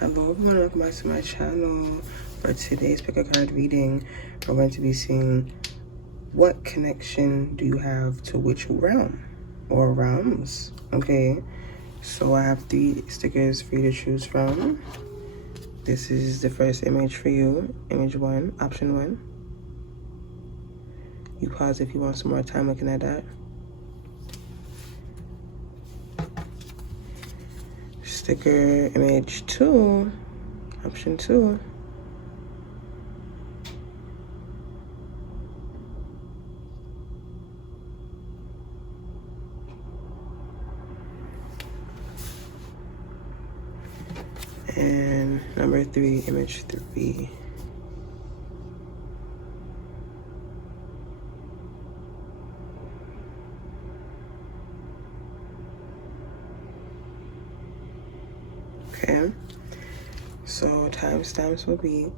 Hello everyone, welcome back to my channel. For today's pick a card reading, we're going to be seeing what connection do you have to which realm or realms. Okay, so I have 3 stickers for you to choose from. This is the first image for you, image 1, option 1. You pause if you want some more time looking at that. Sticker image 2, option 2. And number 3, image 3. Okay, so timestamps will be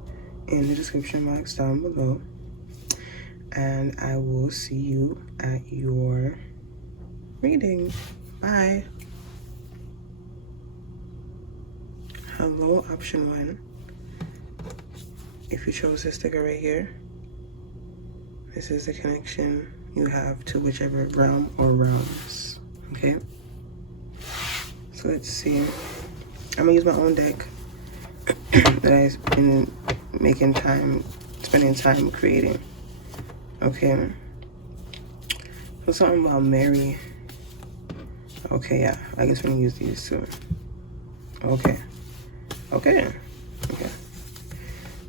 in the description box down below, and I will see you at your reading. Bye. Hello, option 1. If you chose this sticker right here, this is the connection you have to whichever realm or realms. Okay, so let's see. I'm gonna use my own deck that I've been spending time creating. Okay, so something about Mary. Okay, yeah, I guess we're gonna use these two. Okay.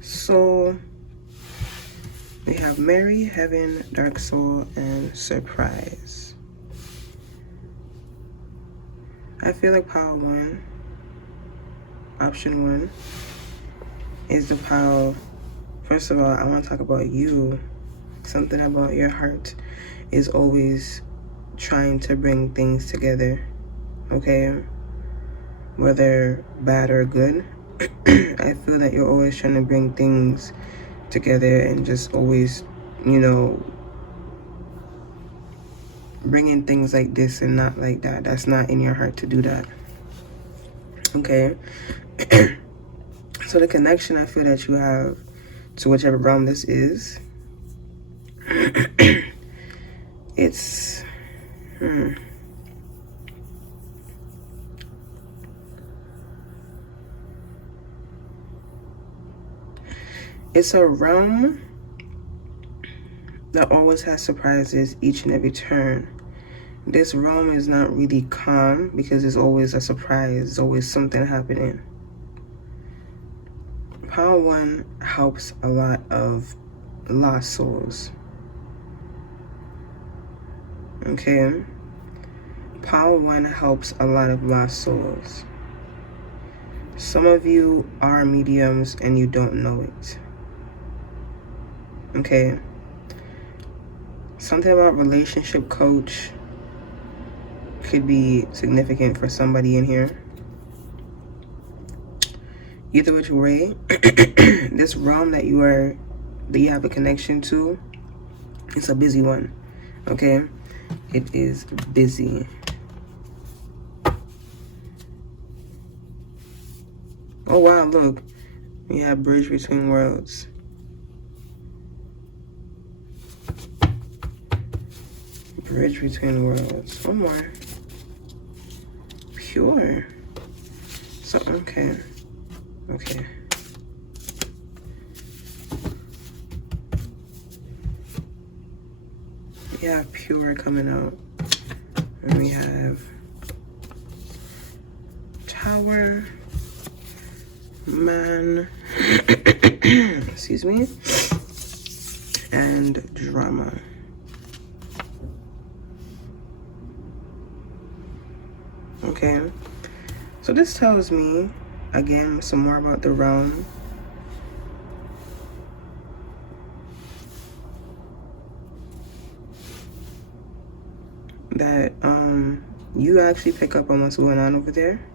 So we have Mary, Heaven, Dark Soul, and Surprise. I feel like pile 1, option 1, is the pile. First of all, I want to talk about you. Something about your heart is always trying to bring things together, okay? Whether bad or good, I feel that you're always trying to bring things together and just always, you know, bringing things like this and not like that. That's not in your heart to do that, okay? So the connection I feel that you have to whichever realm this is, it's it's a realm that always has surprises each and every turn. This realm is not really calm because there's always a surprise, there's always something happening. Pile 1 helps a lot of lost souls. Okay? Pile 1 helps a lot of lost souls. Some of you are mediums and you don't know it. Okay? Something about relationship coach could be significant for somebody in here. Either which way, this realm that you have a connection to, it's a busy one. Okay? It is busy. Oh wow, look. We have bridge between worlds. Bridge between worlds. One more. Pure. So, okay. We have pure coming out. And we have Tower, Man, excuse me, and Drama. Okay, so this tells me, again, some more about the realm. That you actually pick up on what's going on over there.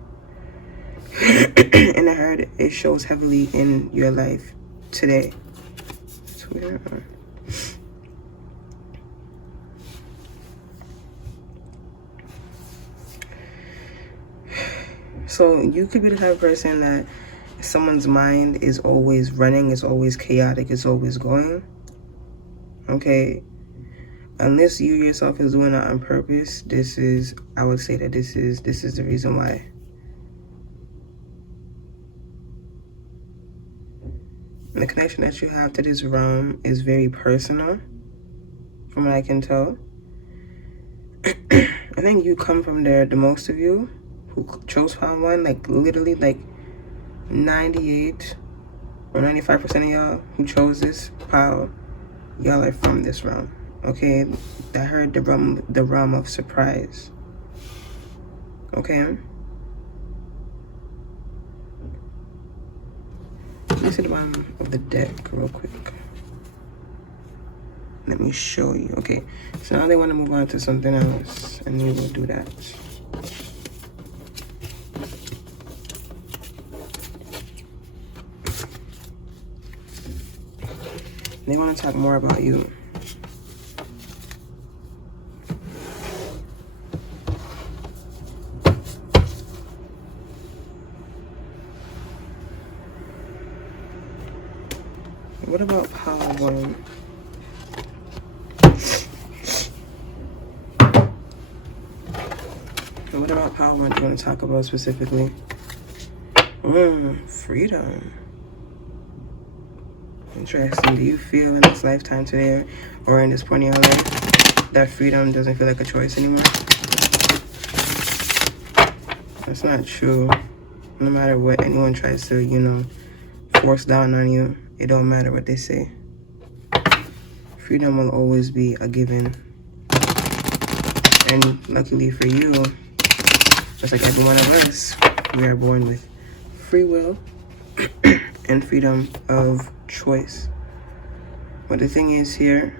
And I heard it shows heavily in your life today. So you could be the type of person that someone's mind is always running, is always chaotic, is always going. Okay, unless you yourself is doing it on purpose, I would say that this is the reason why. And the connection that you have to this realm is very personal, from what I can tell. I think you come from there, the most of you who chose Pile 1, like literally like 98 or 95% of y'all who chose this pile, y'all are from this realm. Okay, I heard the realm of surprise. Okay, let me see the bottom of the deck real quick. Let me show you. Okay, so now they want to move on to something else, and we will do that. They want to talk more about you. What about Pile 1? What about Pile 1 do you want to talk about specifically? Freedom. Interesting. Do you feel in this lifetime today or in this point in your life that freedom doesn't feel like a choice anymore? That's not true. No matter what anyone tries to, force down on you, it don't matter what they say. Freedom will always be a given. And luckily for you, just like every one of us, we are born with free will and freedom of choice. But the thing is here,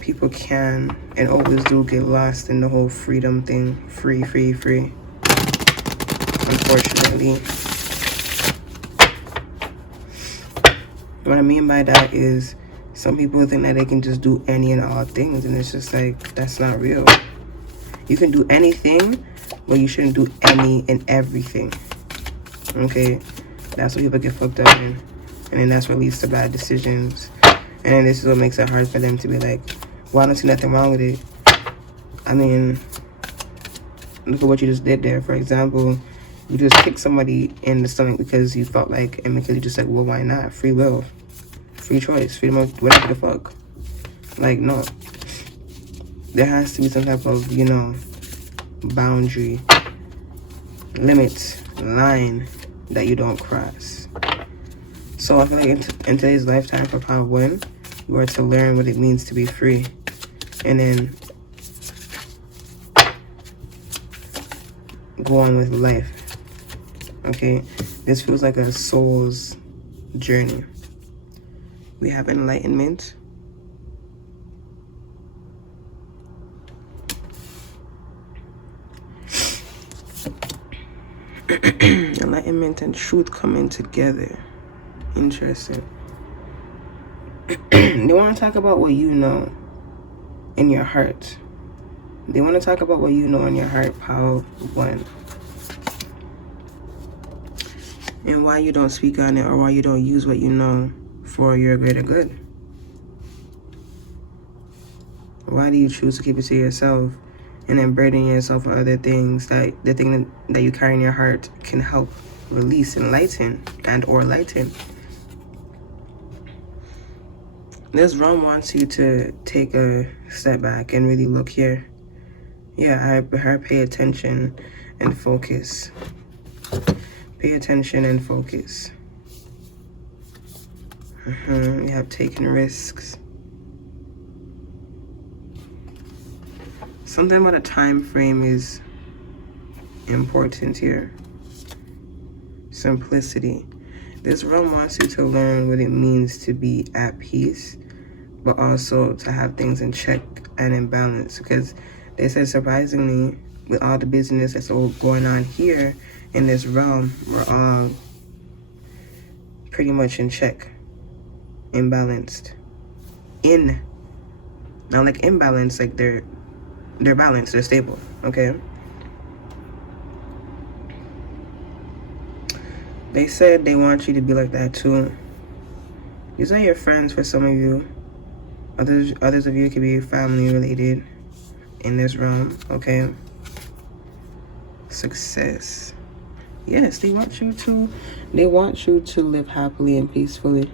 people can and always do get lost in the whole freedom thing. Free. Unfortunately. What I mean by that is some people think that they can just do any and all things, and it's just like, that's not real. You can do anything, but you shouldn't do any and everything. Okay? That's what people get fucked up in. And then that's what leads to bad decisions. And then this is what makes it hard for them to be like, well, I don't see nothing wrong with it. I mean, look at what you just did there. For example, you just kicked somebody in the stomach because you felt like, and because you just said, well, why not? Free will. Free choice. Freedom of whatever the fuck. Like, no. There has to be some type of, boundary, limit, line that you don't cross. So I feel like in today's lifetime for Pile 1, you are to learn what it means to be free. And then go on with life. Okay? This feels like a soul's journey. We have enlightenment. Enlightenment and truth coming together. Interesting. They want to talk about what you know in your heart. They want to talk about what you know in your heart, Pile 1. And why you don't speak on it, or why you don't use what you know for your greater good. Why do you choose to keep it to yourself and then burden yourself with other things that the thing that you carry in your heart can help release and lighten or lighten? This realm wants you to take a step back and really look here. Yeah, I pay attention and focus. Pay attention and focus. You have taken risks. Something about a time frame is important here. Simplicity. This realm wants you to learn what it means to be at peace, but also to have things in check and in balance. Because they said, surprisingly, with all the business that's all going on here in this realm, we're all pretty much in check, imbalanced. Not like imbalanced, like they're balanced, they're stable, okay? They said they want you to be like that too. These are your friends for some of you. Others of you could be family related in this realm, okay? Success. Yes, they want you to live happily and peacefully.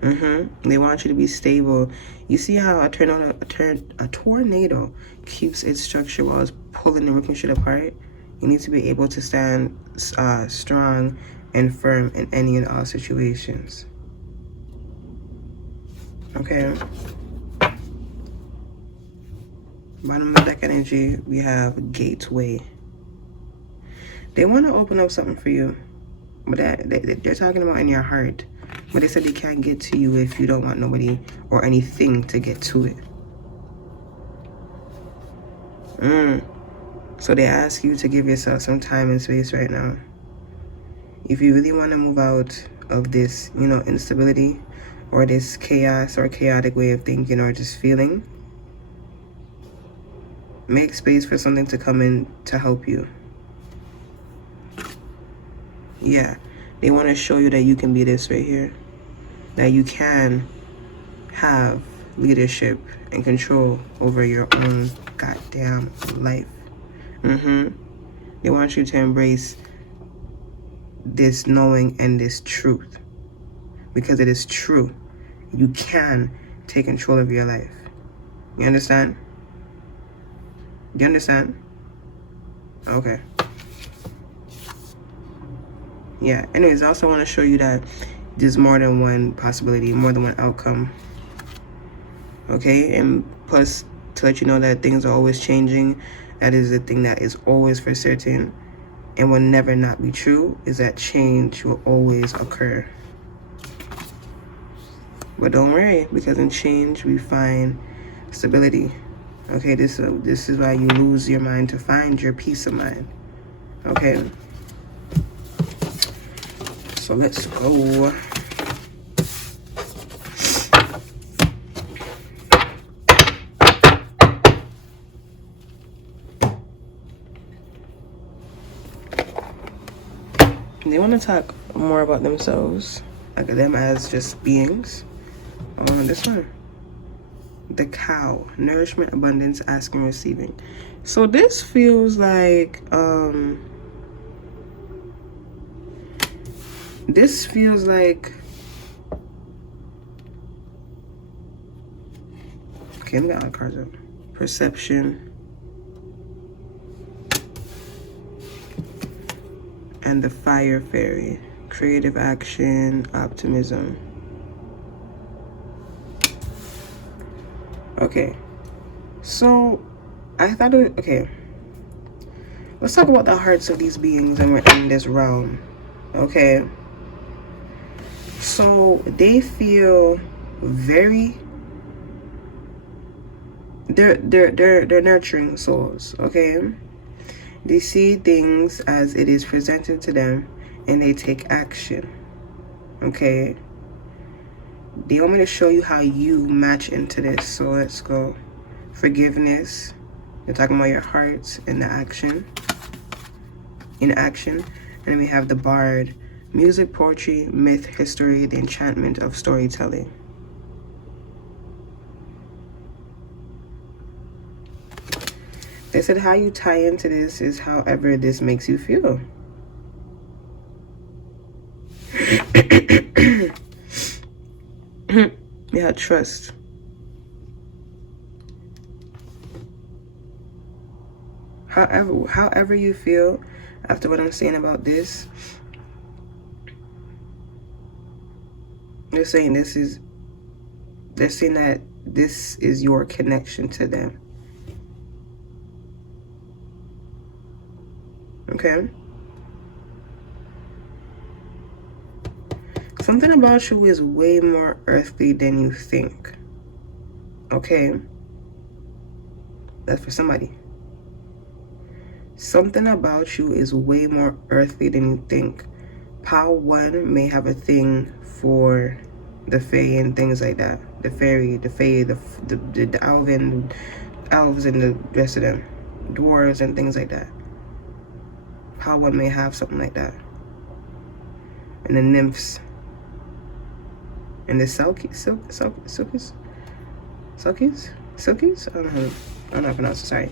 They want you to be stable. You see how a tornado keeps its structure while it's pulling and ripping shit apart? You need to be able to stand strong and firm in any and all situations. Okay. Bottom of the deck energy, we have Gateway. They want to open up something for you, but they're talking about in your heart. But they said they can't get to you if you don't want nobody or anything to get to it. So they ask you to give yourself some time and space right now. If you really want to move out of this, instability or this chaos or chaotic way of thinking or just feeling, make space for something to come in to help you. Yeah, they want to show you that you can be this right here. That you can have leadership and control over your own goddamn life. They want you to embrace this knowing and this truth. Because it is true. You can take control of your life. You understand? You understand? Okay. Yeah, anyways, I also want to show you that there's more than one possibility, more than one outcome. Okay, and plus to let you know that things are always changing. That is the thing that is always for certain and will never not be true, is that change will always occur. But don't worry, because in change we find stability. Okay, this is why you lose your mind to find your peace of mind. Okay. So let's go. They want to talk more about themselves, like them as just beings. This one. The cow. Nourishment, abundance, asking, receiving. So this feels like, okay, let me get all the cards up. Perception. And the fire fairy. Creative action, optimism. Okay. So, I thought okay. Let's talk about the hearts of these beings and we're in this realm. Okay. So, they feel very... They're nurturing souls, okay? They see things as it is presented to them and they take action. Okay? They want me to show you how you match into this. So let's go. Forgiveness. They're talking about your hearts and the action. In action. And then we have the bard. Music, poetry, myth, history, the enchantment of storytelling. They said how you tie into this is however this makes you feel. Yeah, trust. However you feel after what I'm saying about this, they're saying that this is your connection to them. Okay? Something about you is way more earthly than you think. Okay? That's for somebody. Something about you is way more earthly than you think. Pile 1 may have a thing for the fae and things like that. The fairy, the fae, the elves and the rest of them. Dwarves and things like that. Power 1 may have something like that. And the nymphs. And the silkies? I don't know how to pronounce it, sorry.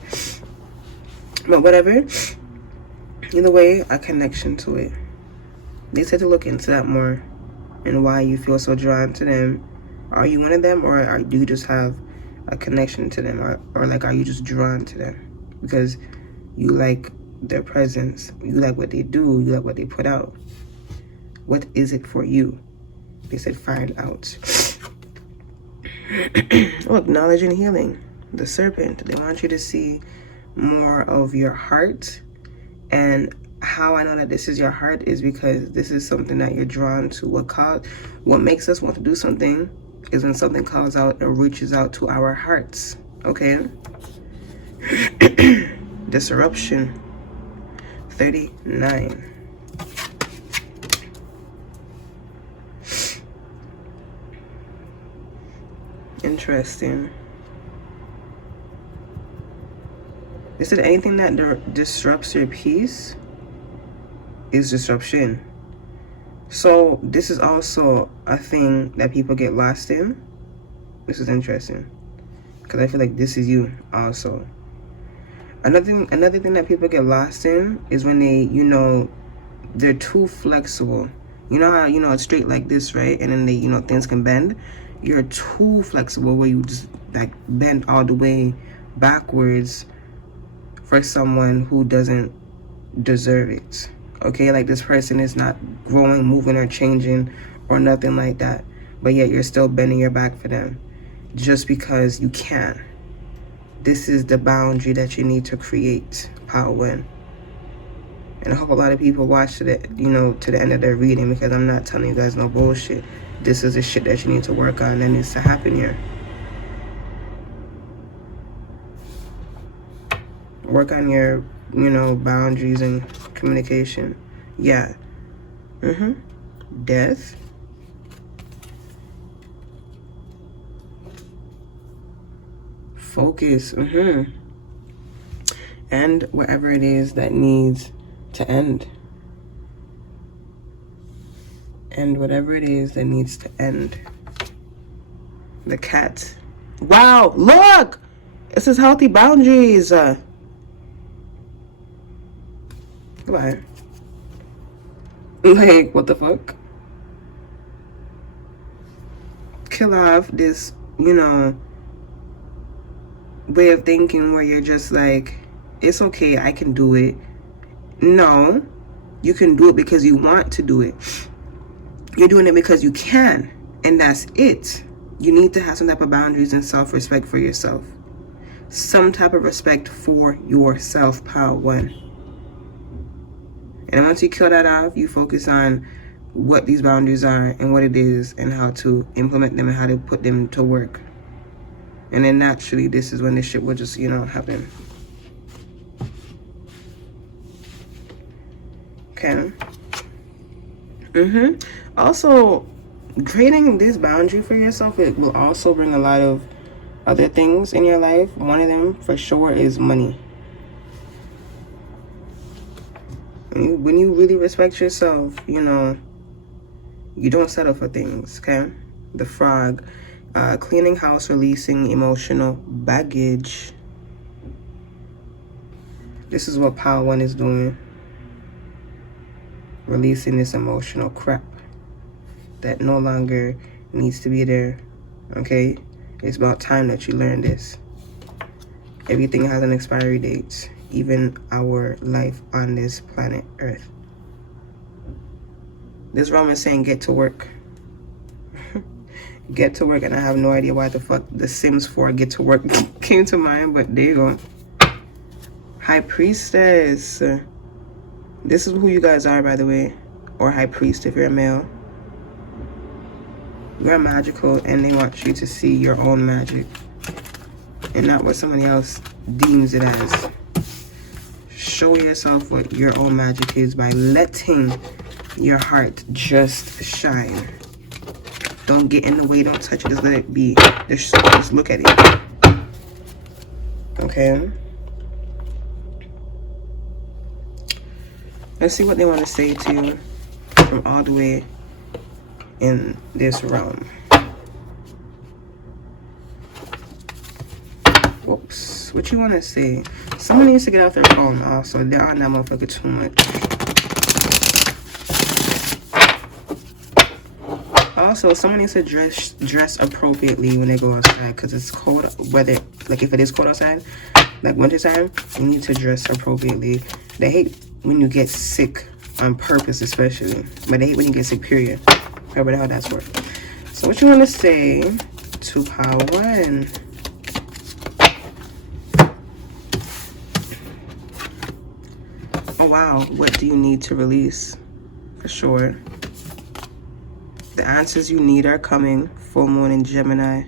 But whatever. Either way, a connection to it. They said to look into that more and why you feel so drawn to them. Are you one of them, or do you just have a connection to them, or like, are you just drawn to them because you like their presence, you like what they do, you like what they put out? What is it for you? They said find out. Look, knowledge and healing. The serpent. They want you to see more of your heart. And how I know that this is your heart is because this is something that you're drawn to. What makes us want to do something is when something calls out or reaches out to our hearts. Okay? Disruption. 39. Interesting. Is it anything that disrupts your peace is disruption? So this is also a thing that people get lost in. This is interesting because I feel like this is you also. Another thing that people get lost in is when they, they're too flexible. You know how, it's straight like this, right? And then they, things can bend. You're too flexible where you just like bend all the way backwards for someone who doesn't deserve it. Okay, like this person is not growing, moving, or changing or nothing like that, but yet you're still bending your back for them just because you can. This is the boundary that you need to create, Power 1. And I hope a lot of people watch to the end of their reading, because I'm not telling you guys no bullshit. This is the shit that you need to work on that needs to happen here. Work on your, boundaries and communication. Yeah. Death. Focus. And whatever it is that needs to end. And whatever it is that needs to end. The cat. Wow, look! It says healthy boundaries. Goodbye. Like, what the fuck? Kill off this, way of thinking where you're just like, it's okay, I can do it. No, you can do it because you want to do it. You're doing it because you can, and that's it. You need to have some type of boundaries and self-respect for yourself. Some type of respect for yourself, Power 1. And once you kill that off, you focus on what these boundaries are and what it is and how to implement them and how to put them to work. And then naturally, this is when this shit will just, happen. Okay. Also, creating this boundary for yourself, it will also bring a lot of other things in your life. One of them, for sure, is money. When you really respect yourself, you don't settle for things, okay? The frog. Cleaning house, releasing emotional baggage. This is what Power 1 is doing. Releasing this emotional crap that no longer needs to be there, okay? It's about time that you learn this. Everything has an expiry date, even our life on this planet Earth. This realm is saying get to work. Get to work, and I have no idea why the fuck the Sims 4 get to work came to mind, but there you go. High Priestess. This is who you guys are, by the way. Or High Priest if you're a male. You're magical, and they want you to see your own magic and not what somebody else deems it as. Show yourself what your own magic is by letting your heart just shine. Don't get in the way, don't touch it, just let it be. Just look at it. Okay? Let's see what they want to say to you from all the way in this realm. Whoops. What you want to say? Someone needs to get off their phone also. They're on that motherfucker too much. Also, someone needs to dress appropriately when they go outside, because it's cold. Whether, like, if it is cold outside, like winter time, you need to dress appropriately. They hate when you get sick on purpose, especially. But they hate when you get sick, period. However the hell that's worth. So what you want to say to Power 1? Oh, wow. What do you need to release? For sure. The answers you need are coming. Full moon in Gemini.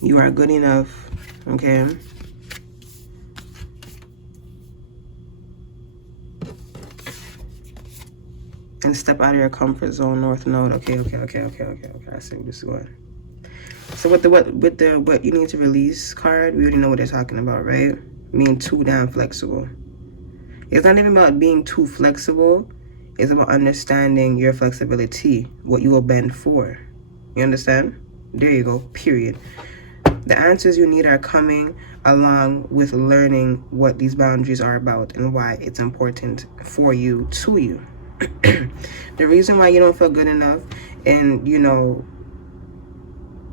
You are good enough. Okay. And step out of your comfort zone, North Node. Okay. I see where this is going. So with the what you need to release card, we already know what they're talking about, right? Being too damn flexible. It's not even about being too flexible. It's about understanding your flexibility, what you will bend for. You understand? There you go. Period. The answers you need are coming, along with learning what these boundaries are about and why it's important for you, to you. The reason why you don't feel good enough, and you know,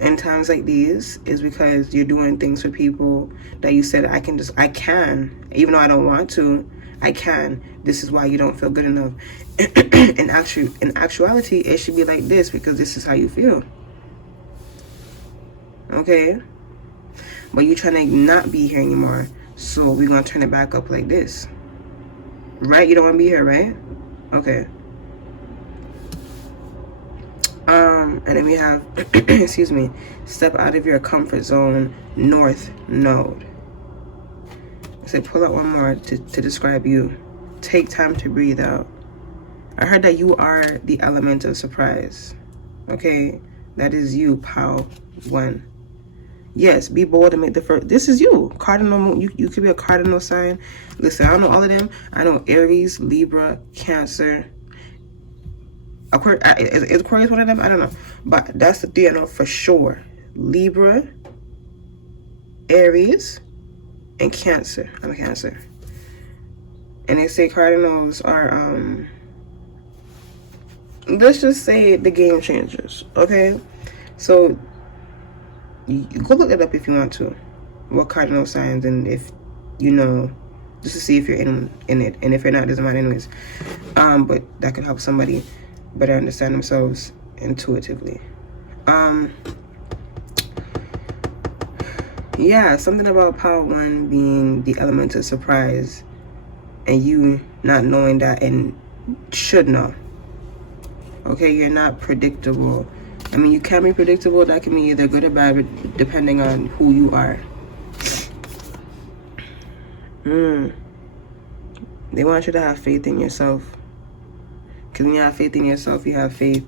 in times like these, is because you're doing things for people that you said, I can, even though I don't want to, I can. This is why you don't feel good enough. In actuality, it should be like this, because this is how you feel. Okay? But you're trying to not be here anymore, so we're gonna turn it back up like this. Right? You don't want to be here, right? Okay. And then we have, excuse me, step out of your comfort zone, North Node. I said pull out one more to describe you. Take time to breathe out. I heard that you are the element of surprise. Okay? That is you, Pow 1. Yes, be bold and make the first. This is you. Cardinal, you could be a cardinal sign. Listen, I don't know all of them. I know Aries, Libra, Cancer. Is Aquarius one of them? I don't know. But that's the three I know for sure. Libra, Aries, and Cancer. I'm a Cancer. And they say cardinals are, let's just say the game changers. Okay? So, you go look it up if you want to. What cardinal signs, and if you know, just to see if you're in it. And if you're not, it doesn't matter anyways. But that could help somebody better understand themselves intuitively. Yeah, something about Power 1 being the element of surprise, and you not knowing that, and should know. Okay, you're not predictable. I mean, you can be predictable. That can be either good or bad, but depending on who you are. They want you to have faith in yourself. Because when you have faith in yourself, you have faith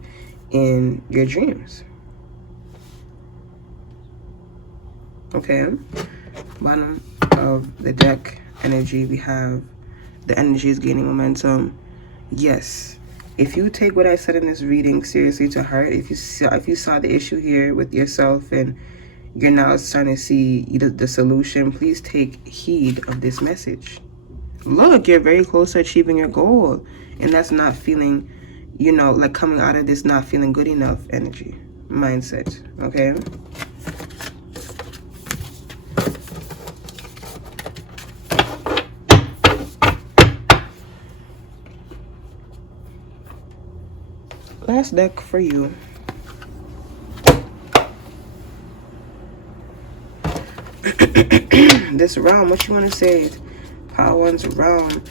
in your dreams. Okay. Bottom of the deck energy, we have the energy is gaining momentum. Yes. If you take what I said in this reading seriously to heart, if you saw the issue here with yourself and you're now starting to see the solution, please take heed of this message. Look, you're very close to achieving your goal. And that's not feeling, you know, like coming out of this not feeling good enough energy, mindset, okay? Last deck for you. This realm, what you want to say? Power 1's realm.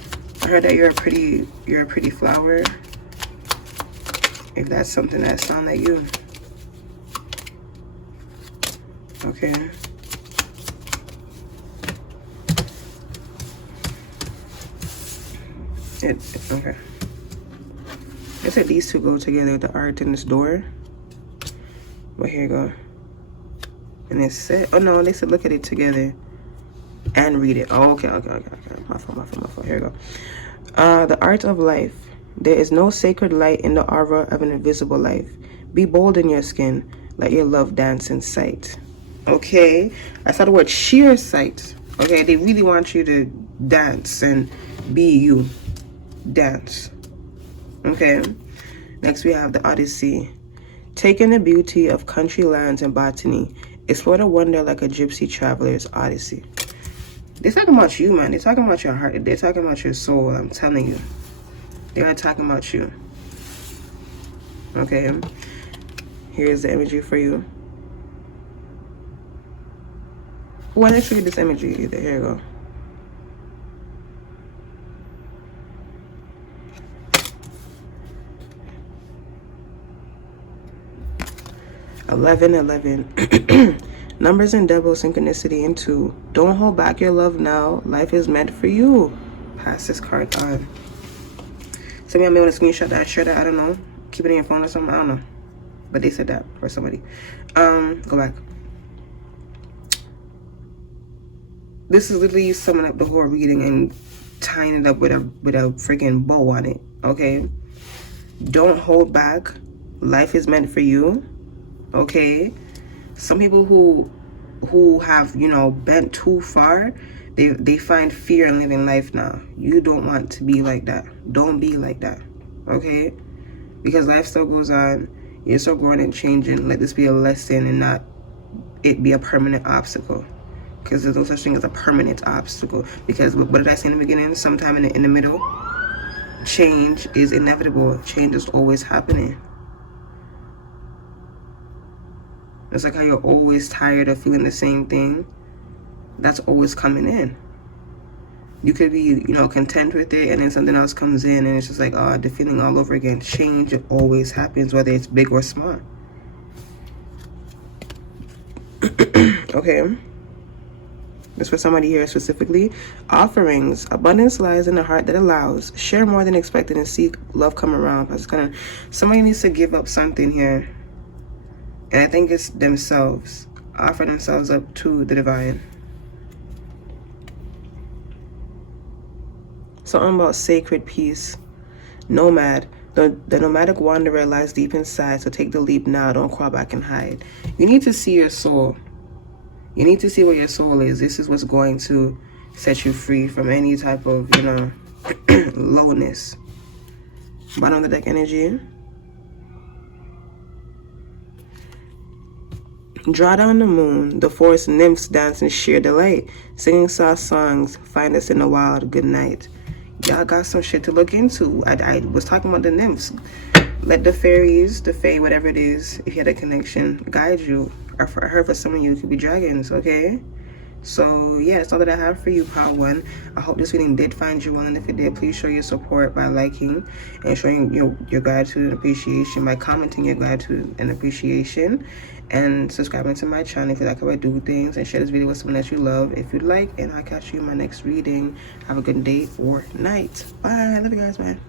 I heard that you're a pretty flower. If that's something that sounds like you. Okay. Okay. I said these two go together, the art and this door. But here you go. And it said, oh no, they said look at it together. and read it. Oh, okay. My fault. Here we go. The art of life. There is no sacred light in the aura of an invisible life. Be bold in your skin. Let your love dance in sight. Okay. I saw the word sheer sight. Okay. They really want you to dance and be you. Dance. Okay. Next we have the Odyssey. Take in the beauty of country lands and botany. Explore the wonder like a gypsy traveler's odyssey. They're talking about you, man. They're talking about your heart. They're talking about your soul. I'm telling you. They are talking about you. Okay. Here's the imagery for you. Why don't you read this imagery either? Here you go. (11:11). Numbers and double synchronicity in 2. Don't hold back your love now. Life is meant for you. Pass this card on. Somebody may want to screenshot that, share that. I don't know. Keep it in your phone or something. I don't know. But they said that for somebody. Go back. This is literally summing up the whole reading and tying it up with a freaking bow on it. Okay. Don't hold back. Life is meant for you. Okay. Some people who have, you know, bent too far, they find fear in living life now. You don't want to be like that. Don't be like that. Okay? Because life still goes on. You're still growing and changing. Let this be a lesson and not it be a permanent obstacle. Because there's no such thing as a permanent obstacle. Because what did I say in the beginning? Sometime in the middle, change is inevitable. Change is always happening. It's like how you're always tired of feeling the same thing. That's always coming in. You could be, you know, content with it, and then something else comes in, and it's just like, oh, the feeling all over again. Change always happens, whether it's big or small. Okay. This for somebody here specifically. Offerings. Abundance lies in the heart that allows. Share more than expected and see love come around. Somebody needs to give up something here. And I think it's themselves. Offer themselves up to the divine. Something about sacred peace. Nomad. The nomadic wanderer lies deep inside, so take the leap now. Don't crawl back and hide. You need to see your soul. You need to see what your soul is. This is what's going to set you free from any type of, you know, lowness. Bottom of the deck energy. Draw down the moon, the forest nymphs dance in sheer delight, singing soft songs, find us in the wild, good night. Y'all got some shit to look into. I was talking about the nymphs. Let the fairies, the fae, whatever it is, if you had a connection, guide you. I heard for some of you, it could be dragons, okay? So, yeah, that's all that I have for you, Power One. I hope this reading did find you well, and if it did, please show your support by liking and showing your gratitude and appreciation by commenting your gratitude and appreciation and subscribing to my channel if you like how I do things, and share this video with someone that you love if you'd like, and I'll catch you in my next reading. Have a good day or night. Bye. I love you guys, man.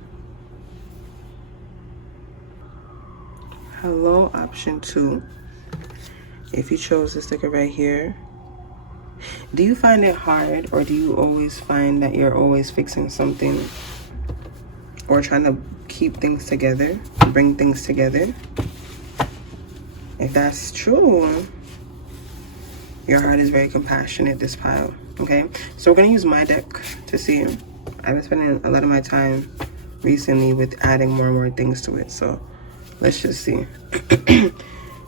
Hello, option 2. If you chose the sticker right here, do you find it hard, or do you always find that you're always fixing something or trying to keep things together, bring things together? If that's true, your heart is very compassionate, this pile, okay? So we're gonna use my deck to see. I've been spending a lot of my time recently with adding more and more things to it, so let's just see.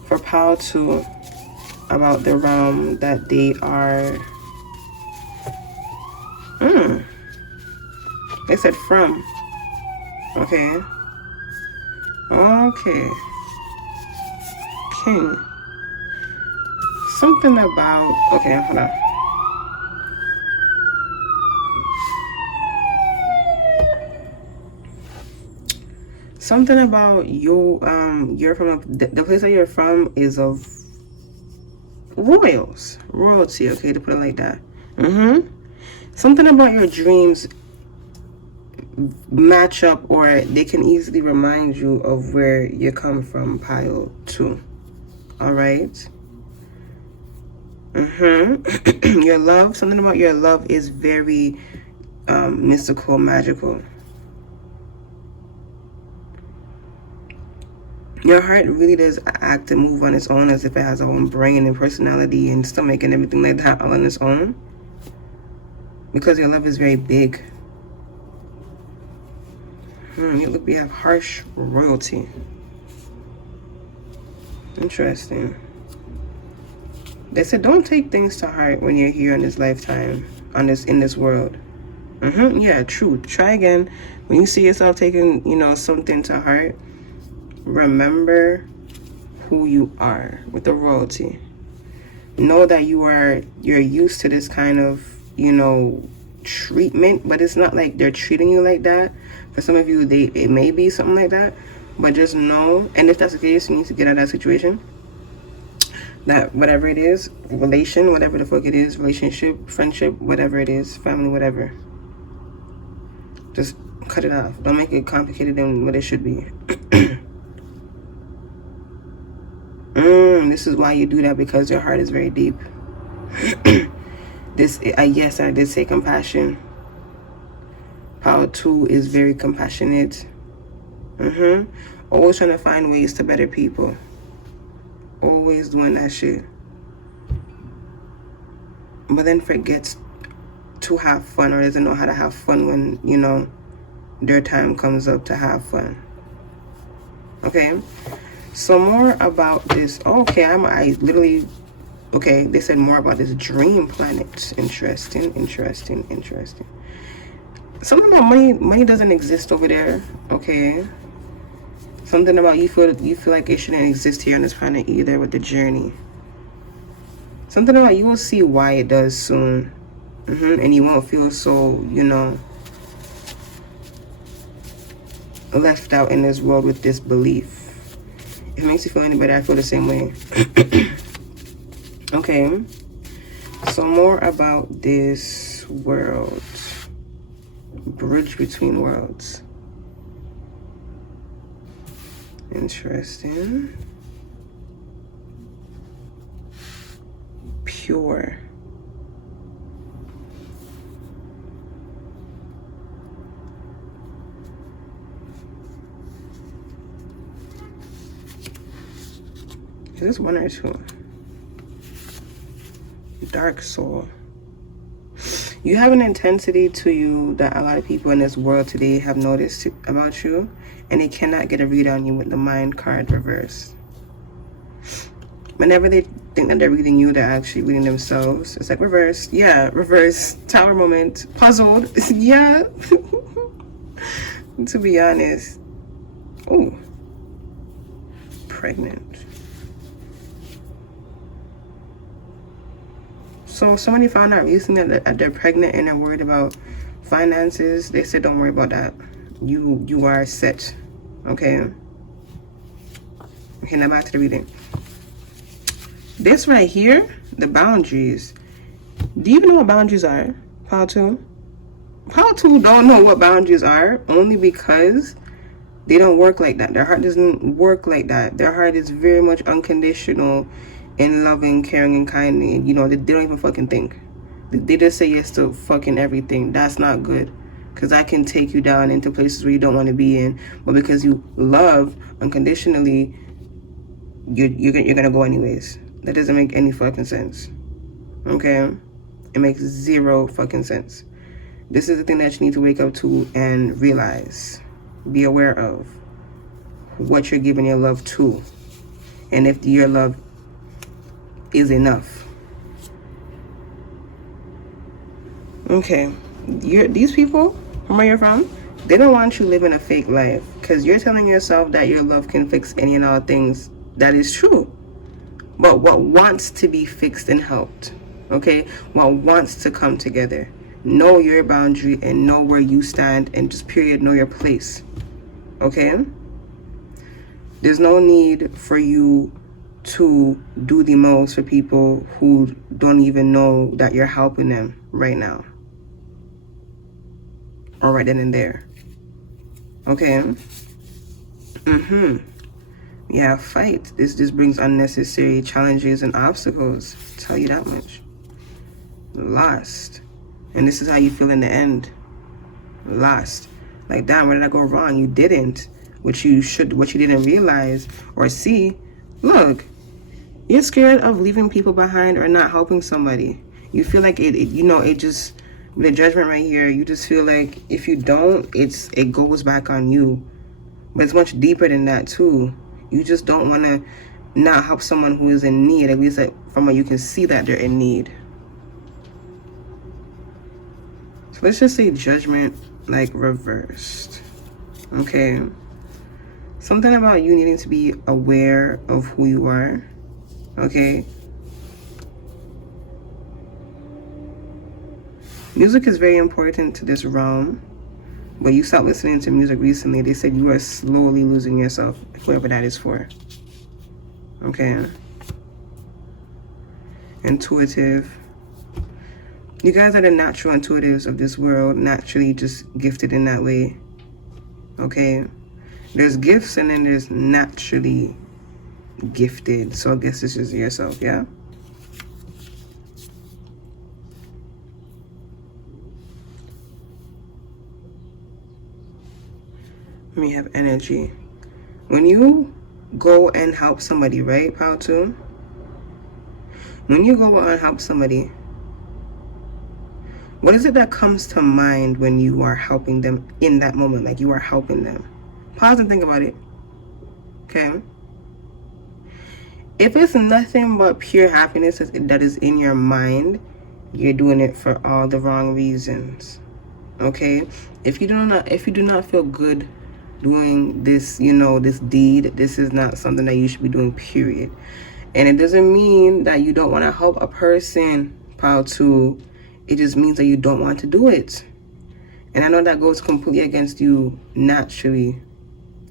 For pile 2, about the realm that they are, they said from, okay, King. Something about, okay, hold on. Something about you, you're from, the place that you're from is of royalty, okay, to put it like that. Something about your dreams match up, or they can easily remind you of where you come from, pile 2. All right. Your love, something about your love is very mystical, magical. Your heart really does act and move on its own as if it has its own brain and personality and stomach and everything like that all on its own. Because your love is very big. You look, we have harsh royalty. Interesting. They said don't take things to heart when you're here in this lifetime, in this world. Yeah, true. Try again. When you see yourself taking, something to heart, remember who you are with the royalty. Know that you're used to this kind of, treatment, but it's not like they're treating you like that. For some of you, it may be something like that, but just know, and if that's the case, you need to get out of that situation. That whatever it is, whatever the fuck it is, relationship, friendship, whatever it is, family, whatever, just cut it off. Don't make it complicated than what it should be. This is why you do that, because your heart is very deep. Yes, I did say compassion. Power 2 is very compassionate. Always trying to find ways to better people. Always doing that shit. But then forgets to have fun, or doesn't know how to have fun when, their time comes up to have fun. Okay? So more about this. Okay, they said more about this dream planet. Interesting. Something about money doesn't exist over there. Okay. Something about you feel like it shouldn't exist here on this planet either with the journey. Something about you will see why it does soon. And you won't feel so, left out in this world with this belief. If it makes you feel any better, I feel the same way. Okay. So more about this world. Bridge between worlds. Interesting. Pure. Is this one or two? Dark soul. You have an intensity to you that a lot of people in this world today have noticed about you, and they cannot get a read on you with the mind card reversed. Whenever they think that they're reading you, they're actually reading themselves. It's like reverse. Yeah, reverse. Tower moment. Puzzled. Yeah. To be honest. Oh. Pregnant. So somebody found out recently that they're pregnant and they're worried about finances. They said don't worry about that. You are set. Okay. Okay, now back to the reading. This right here, the boundaries. Do you even know what boundaries are? Power 2? Power 2 don't know what boundaries are, only because they don't work like that. Their heart doesn't work like that. Their heart is very much unconditional and loving, caring, and kind. And, they don't even fucking think. They just say yes to fucking everything. That's not good. Because that can take you down into places where you don't want to be in. But because you love unconditionally, you're going to go anyways. That doesn't make any fucking sense. Okay? It makes zero fucking sense. This is the thing that you need to wake up to and realize. Be aware of what you're giving your love to. And if your love is enough. Okay, these people from where you're from, they don't want you living a fake life, because you're telling yourself that your love can fix any and all things. That is true, but what wants to be fixed and helped, okay, what wants to come together, know your boundary and know where you stand, and just period, know your place. Okay, there's no need for you to do the most for people who don't even know that you're helping them right now, or right then and there. Okay. Yeah, fight. This just brings unnecessary challenges and obstacles. I'll tell you that much. Lost. And this is how you feel in the end. Lost. Like, damn, where did I go wrong? You didn't. What you didn't realize or see. Look, you're scared of leaving people behind or not helping somebody. You feel like it just, the judgment right here, you just feel like if you don't, it goes back on you. But it's much deeper than that too. You just don't want to not help someone who is in need, at least like from what you can see that they're in need. So let's just say judgment like reversed. Okay. Something about you needing to be aware of who you are. Okay. Music is very important to this realm. When you stopped listening to music recently, they said you are slowly losing yourself, whoever that is for. Okay. Intuitive. You guys are the natural intuitives of this world, naturally just gifted in that way. Okay. There's gifts and then there's naturally gifted. So I guess this is yourself, yeah? We have energy. When you go and help somebody, right, Power 2? When you go and help somebody, what is it that comes to mind when you are helping them in that moment? Like you are helping them. Pause and think about it. Okay? If it's nothing but pure happiness that is in your mind, you're doing it for all the wrong reasons. Okay? If you do not feel good doing this, this deed, this is not something that you should be doing, period. And it doesn't mean that you don't want to help a person, Power 2. It just means that you don't want to do it. And I know that goes completely against you naturally,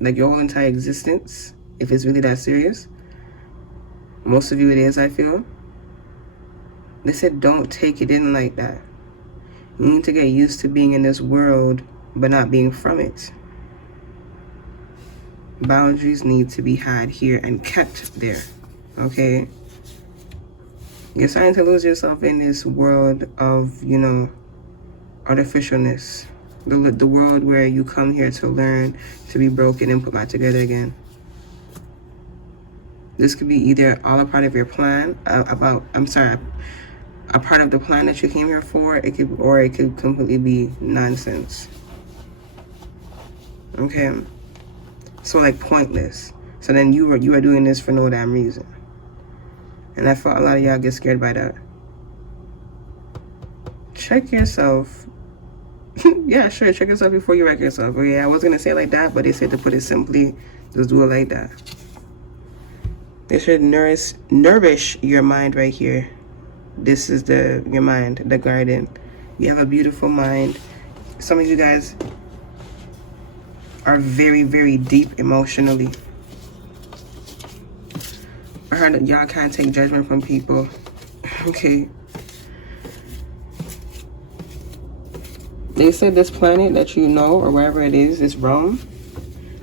like your whole entire existence, if it's really that serious. Most of you it is, I feel. They said don't take it in like that. You need to get used to being in this world, but not being from it. Boundaries need to be had here and kept there, okay? You're starting to lose yourself in this world of, artificialness. The world where you come here to learn, to be broken and put back together again. This could be either all a part of your plan, a part of the plan that you came here for, it could completely be nonsense. Okay? So like pointless. So then you are doing this for no damn reason. And I thought a lot of y'all get scared by that. Check yourself. Yeah, sure, check yourself before you wreck yourself. Oh yeah, I was gonna say it like that, but they said to put it simply, just do it like that. They should nourish your mind right here. This is your mind, the garden. You have a beautiful mind. Some of you guys are very, very deep emotionally. I heard that y'all can't take judgment from people. Okay. They said this planet that you know, or wherever it is, this realm,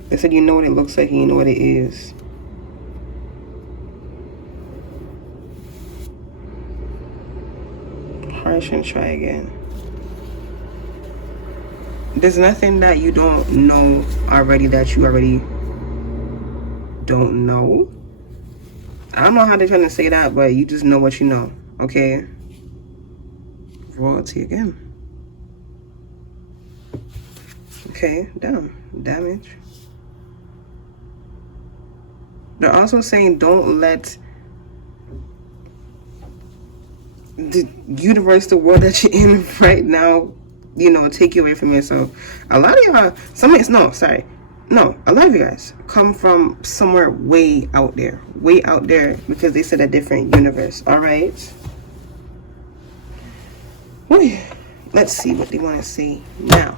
they said you know what it looks like and you know what it is. Harsh and try again. There's nothing that you don't know already that you already don't know. I don't know how they're trying to say that, but you just know what you know, okay? Royalty again. Okay, damage. They're also saying don't let the universe, the world that you're in right now, take you away from yourself. A lot of y'all, a lot of you guys come from somewhere way out there, because they said a different universe, all right? Let's see what they want to say now.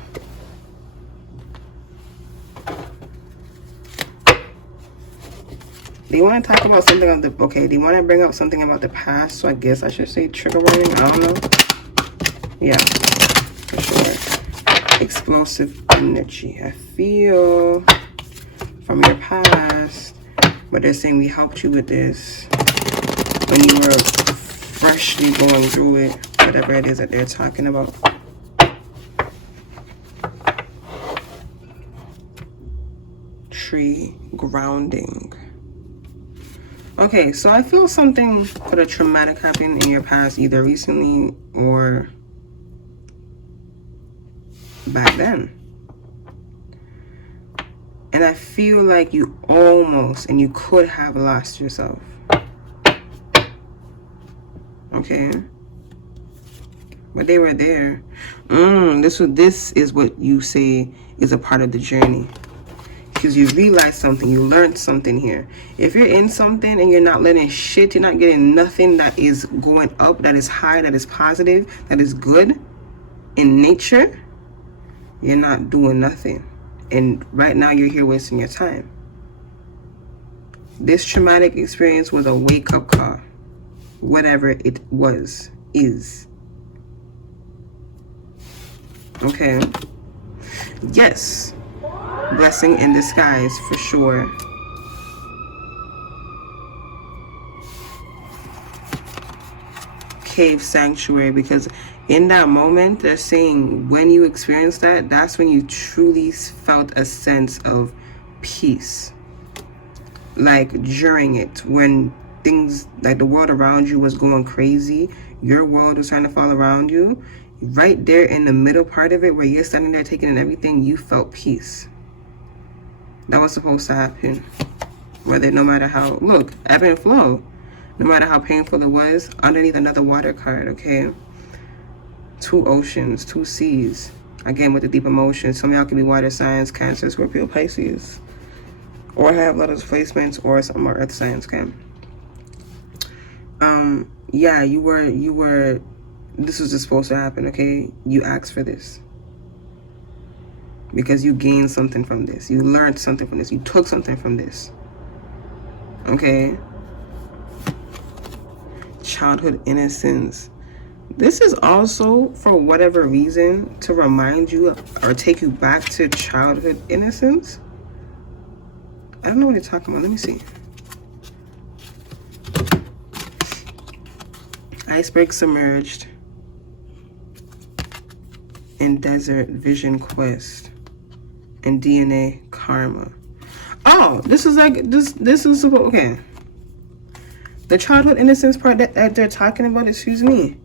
They want to talk about something on they want to bring up something about the past, so I guess I should say trigger warning, I don't know. Yeah, for sure. Explosive energy. I feel from your past, But they're saying we helped you with this when you were freshly going through it, whatever it is that they're talking about. Tree grounding. Okay, so I feel something for the traumatic happened in your past, either recently or back then. And I feel like you almost, and you could have lost yourself. Okay? But they were there. This is what you say is a part of the journey. Because you realize something, you learned something here. If you're in something and you're not letting shit, you're not getting nothing that is going up, that is high, that is positive, that is good in nature, you're not doing nothing. And right now you're here wasting your time. This traumatic experience was a wake-up call. Whatever it was, is. Okay? Yes. Blessing in disguise, for sure. Cave sanctuary, because in that moment, they're saying when you experience that, that's when you truly felt a sense of peace. Like during it, when things, like the world around you was going crazy, your world was trying to fall around you, right there in the middle part of it, where you're standing there taking in everything, you felt peace. That was supposed to happen. Whether, no matter how, look, ebb and flow. No matter how painful it was, underneath another water card, okay? 2 oceans, 2 seas. Again, with the deep emotions. Some of y'all could be water signs, Cancer, Scorpio, Pisces. Or have letters placements, or some more earth signs, okay? Yeah, you were, this was just supposed to happen, okay? You asked for this. Because you gained something from this. You learned something from this. You took something from this. Okay? Childhood innocence. This is also, for whatever reason, to remind you or take you back to childhood innocence. I don't know what you're talking about. Let me see. Iceberg submerged. And desert vision quest. And DNA karma. Oh, this is like, this is, okay. The childhood innocence part that they're talking about, excuse me,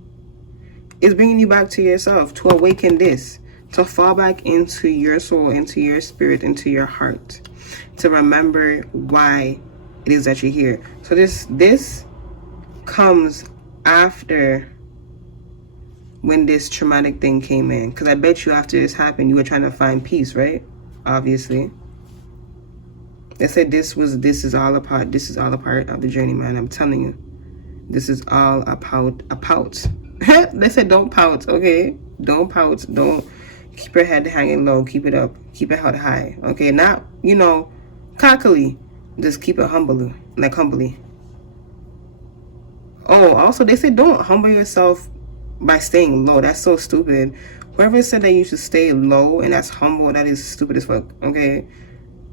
is bringing you back to yourself, to awaken this, to fall back into your soul, into your spirit, into your heart, to remember why it is that you're here. So this comes after when this traumatic thing came in. Because I bet you after this happened, you were trying to find peace, right? Obviously. They said this is all a part of the journey, man. I'm telling you. This is all a pout. They said don't pout, okay? Don't pout. Don't keep your head hanging low. Keep it up. Keep it held high. Okay? Not, cockily. Just keep it humbly. Like humbly. Oh, also they said don't humble yourself by staying low. That's so stupid. Whoever said that you should stay low and that's humble, that is stupid as fuck. Okay?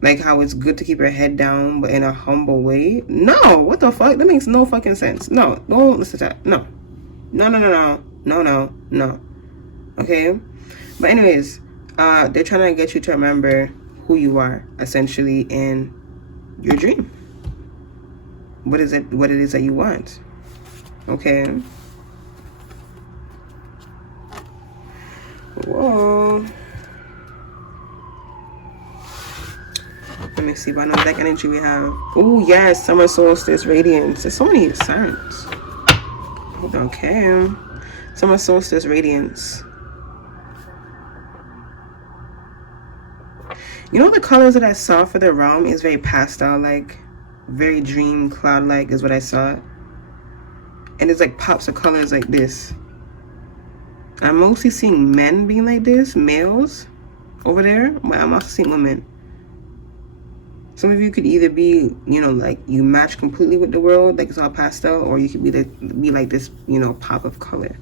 Like how it's good to keep your head down, but in a humble way. No, what the fuck? That makes no fucking sense. No, don't listen to that. No. No. Okay? But anyways, they're trying to get you to remember who you are, essentially, in your dream. What it is that you want. Okay? Whoa. Let me see, what deck energy we have. Oh yes, summer solstice radiance. There's so many signs. Okay. Summer solstice radiance. You know the colors that I saw for the realm is very pastel-like, very dream cloud-like is what I saw. And it's like pops of colors like this. I'm mostly seeing men being like this, males over there, but I'm also seeing women. Some of you could either be, like you match completely with the world, like it's all pastel, or you could be like this, pop of color.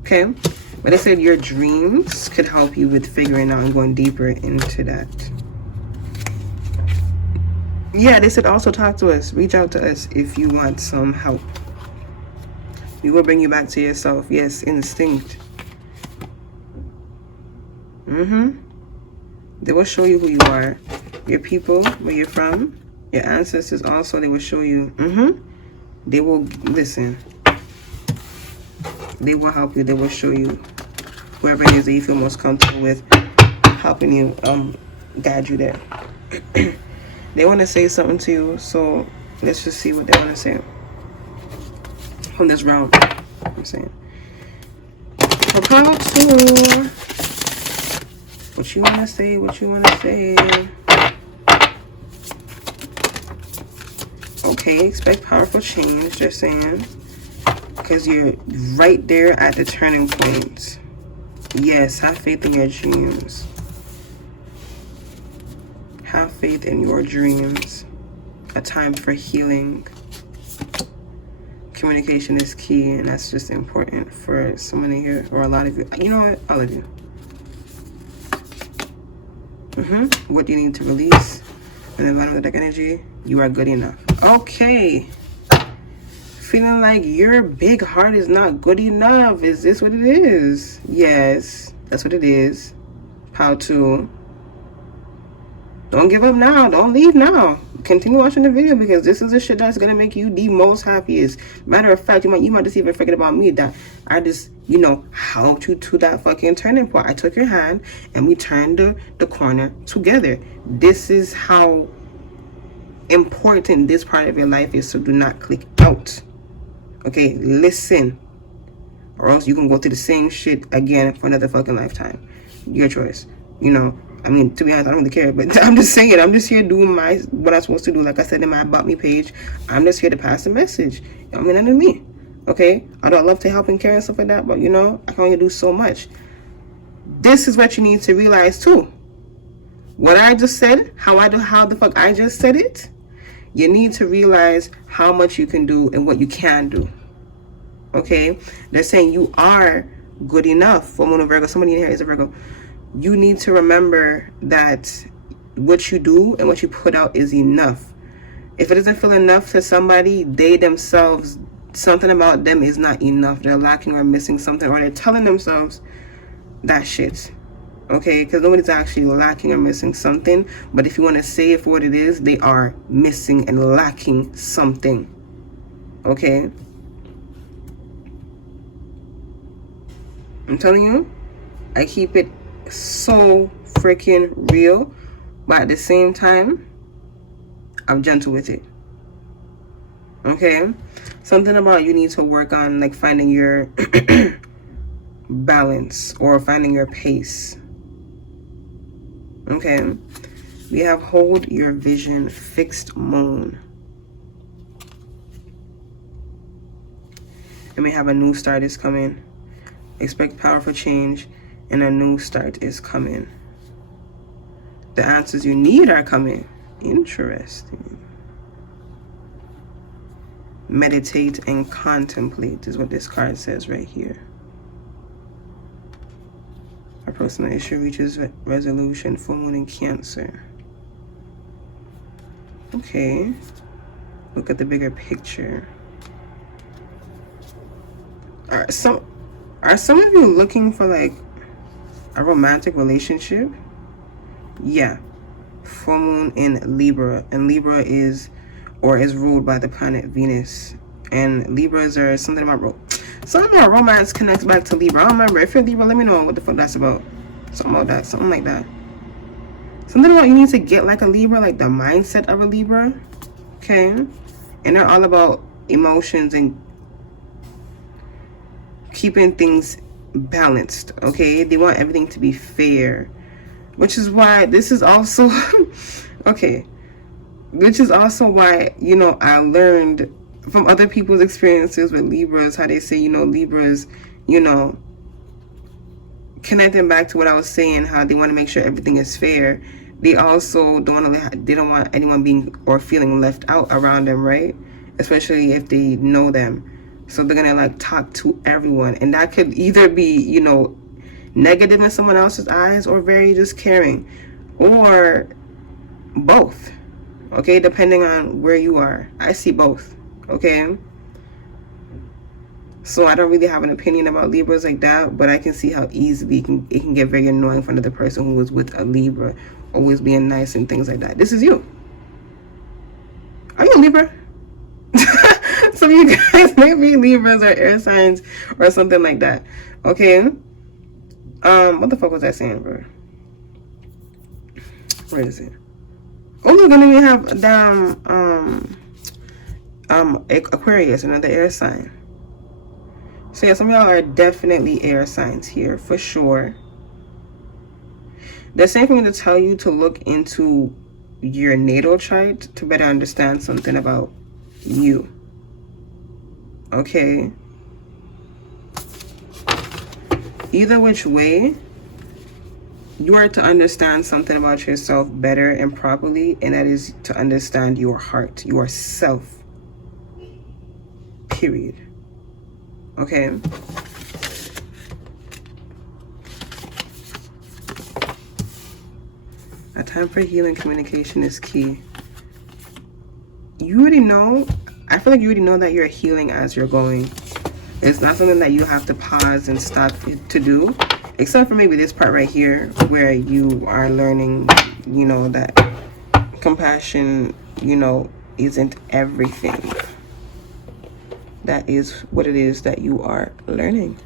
Okay? But I said your dreams could help you with figuring out and going deeper into that. Yeah, they said also talk to us. Reach out to us if you want some help. We will bring you back to yourself. Yes, instinct. They will show you who you are. Your people, where you're from, your ancestors also, they will show you. They will, listen. They will help you. They will show you whoever it is that you feel most comfortable with helping you, guide you there. They want to say something to you, so let's just see what they want to say from this round. I'm saying. For part 2. What you want to say, what you want to say. Okay, expect powerful change, they're saying. Because you're right there at the turning point. Yes, have faith in your dreams. Have faith in your dreams. A time for healing. Communication is key, and that's just important for someone here, or a lot of you. You know what? All of you. What do you need to release? And then bottom of the deck energy, you are good enough. Okay. Feeling like your big heart is not good enough. Is this what it is? Yes, that's what it is. How to. Don't give up now. Don't leave now. Continue watching the video, because this is the shit that's gonna make you the most happiest. Matter of fact, you might just even forget about me, that I just, helped you to that fucking turning point. I took your hand and we turned the corner together. This is how important this part of your life is, so do not click out. Okay, listen, or else you can go through the same shit again for another fucking lifetime. Your choice. I mean, to be honest, I don't really care, but I'm just saying, I'm just here doing what I'm supposed to do. Like I said in my About Me page, I'm just here to pass a message. I mean, none of me. Okay? Although I love to help and care and stuff like that, but I can only do so much. This is what you need to realize too. What I just said, how the fuck I just said it, you need to realize how much you can do and what you can do. Okay? They're saying you are good enough. For Moon Virgo, somebody in here is a Virgo. You need to remember that what you do and what you put out is enough. If it doesn't feel enough to somebody, they themselves, something about them is not enough. They're lacking or missing something, or they're telling themselves that shit. Okay? Because nobody's actually lacking or missing something. But if you want to say it for what it is, they are missing and lacking something. Okay? I'm telling you, I keep it so freaking real, but at the same time, I'm gentle with it. Okay? Something about you need to work on, like finding your balance or finding your pace. Okay? We have hold your vision, fixed moon. And we have a new start is coming. Expect powerful change, and a new start is coming. The answers you need are coming. Interesting. Meditate and contemplate is what this card says right here. A personal issue reaches resolution. Full moon in Cancer. Okay. Look at the bigger picture. Are some of you looking for like a romantic relationship? Yeah. Full moon in Libra, and Libra is ruled by the planet Venus, and Libras are something about romance connects back to Libra. I don't remember. If you're Libra, let me know what the fuck that's about. Something like that. Something about you need to get like a Libra, like the mindset of a Libra. Okay? And they're all about emotions and keeping things balanced. Okay? They want everything to be fair. Which is why this is also okay. Which is also why, I learned from other people's experiences with Libras, how they say, Libras, connecting back to what I was saying, how they want to make sure everything is fair. They also don't want anyone being or feeling left out around them, right? Especially if they know them. So they're gonna like talk to everyone, and that could either be, negative in someone else's eyes, or very just caring, or both. okay, depending on where you are. I see both, okay? So I don't really have an opinion about Libras like that, but I can see how easily it can get very annoying for another person who was with a Libra, always being nice and things like that. This is you. Are you a Libra? Some of you guys may be Libras or air signs or something like that. Okay. What the fuck was I saying, bro? Where is it? Oh, look, and then we have Aquarius, another air sign. So yeah, some of y'all are definitely air signs here for sure. The same thing to tell you to look into your natal chart to better understand something about you. Okay. Either which way, you are to understand something about yourself better and properly, and that is to understand your heart, yourself. Period. Okay. A time for healing communication is key. You already know, I feel like you already know that you're healing as you're going. It's not something that you have to pause and stop to do, except for maybe this part right here where you are learning, you know, that compassion, you know, isn't everything. That is what it is that you are learning.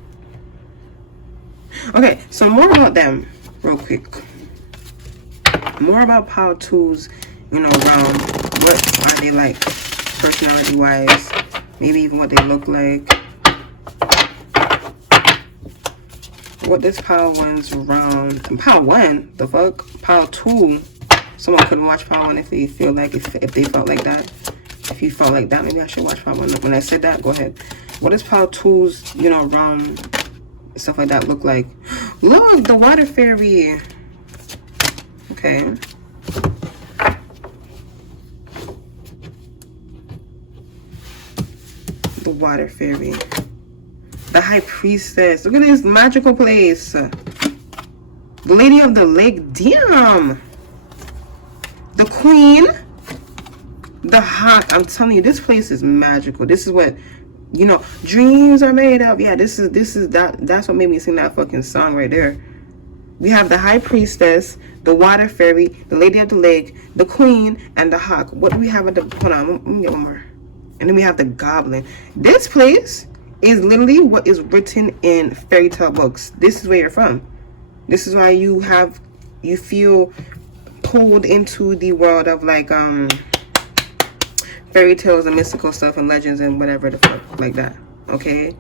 Okay, so more about them real quick. More about Power Tools, you know, around what are they like personality wise, maybe even what they look like. What this Power One's around. And Power One, the fuck? Power Two. Someone could watch Power One if they feel like, if they felt like that. If you felt like that, maybe I should watch Power One. When I said that, go ahead. What does Power Two's, you know, around stuff like that look like? Look, the water fairy. Okay. The water fairy. The high priestess. Look at this magical place. The lady of the lake. Damn. The queen. The hawk. I'm telling you, this place is magical. This is what, you know, dreams are made of. Yeah, this is that's what made me sing that fucking song right there. We have the high priestess, the water fairy, the lady of the lake, the queen, and the hawk. What do we have at the, hold on, let me get one more. And then we have the goblin. This place is literally what is written in fairy tale books. This is where you're from. This is why you feel pulled into the world of like fairy tales and mystical stuff and legends and whatever the fuck like that. Okay?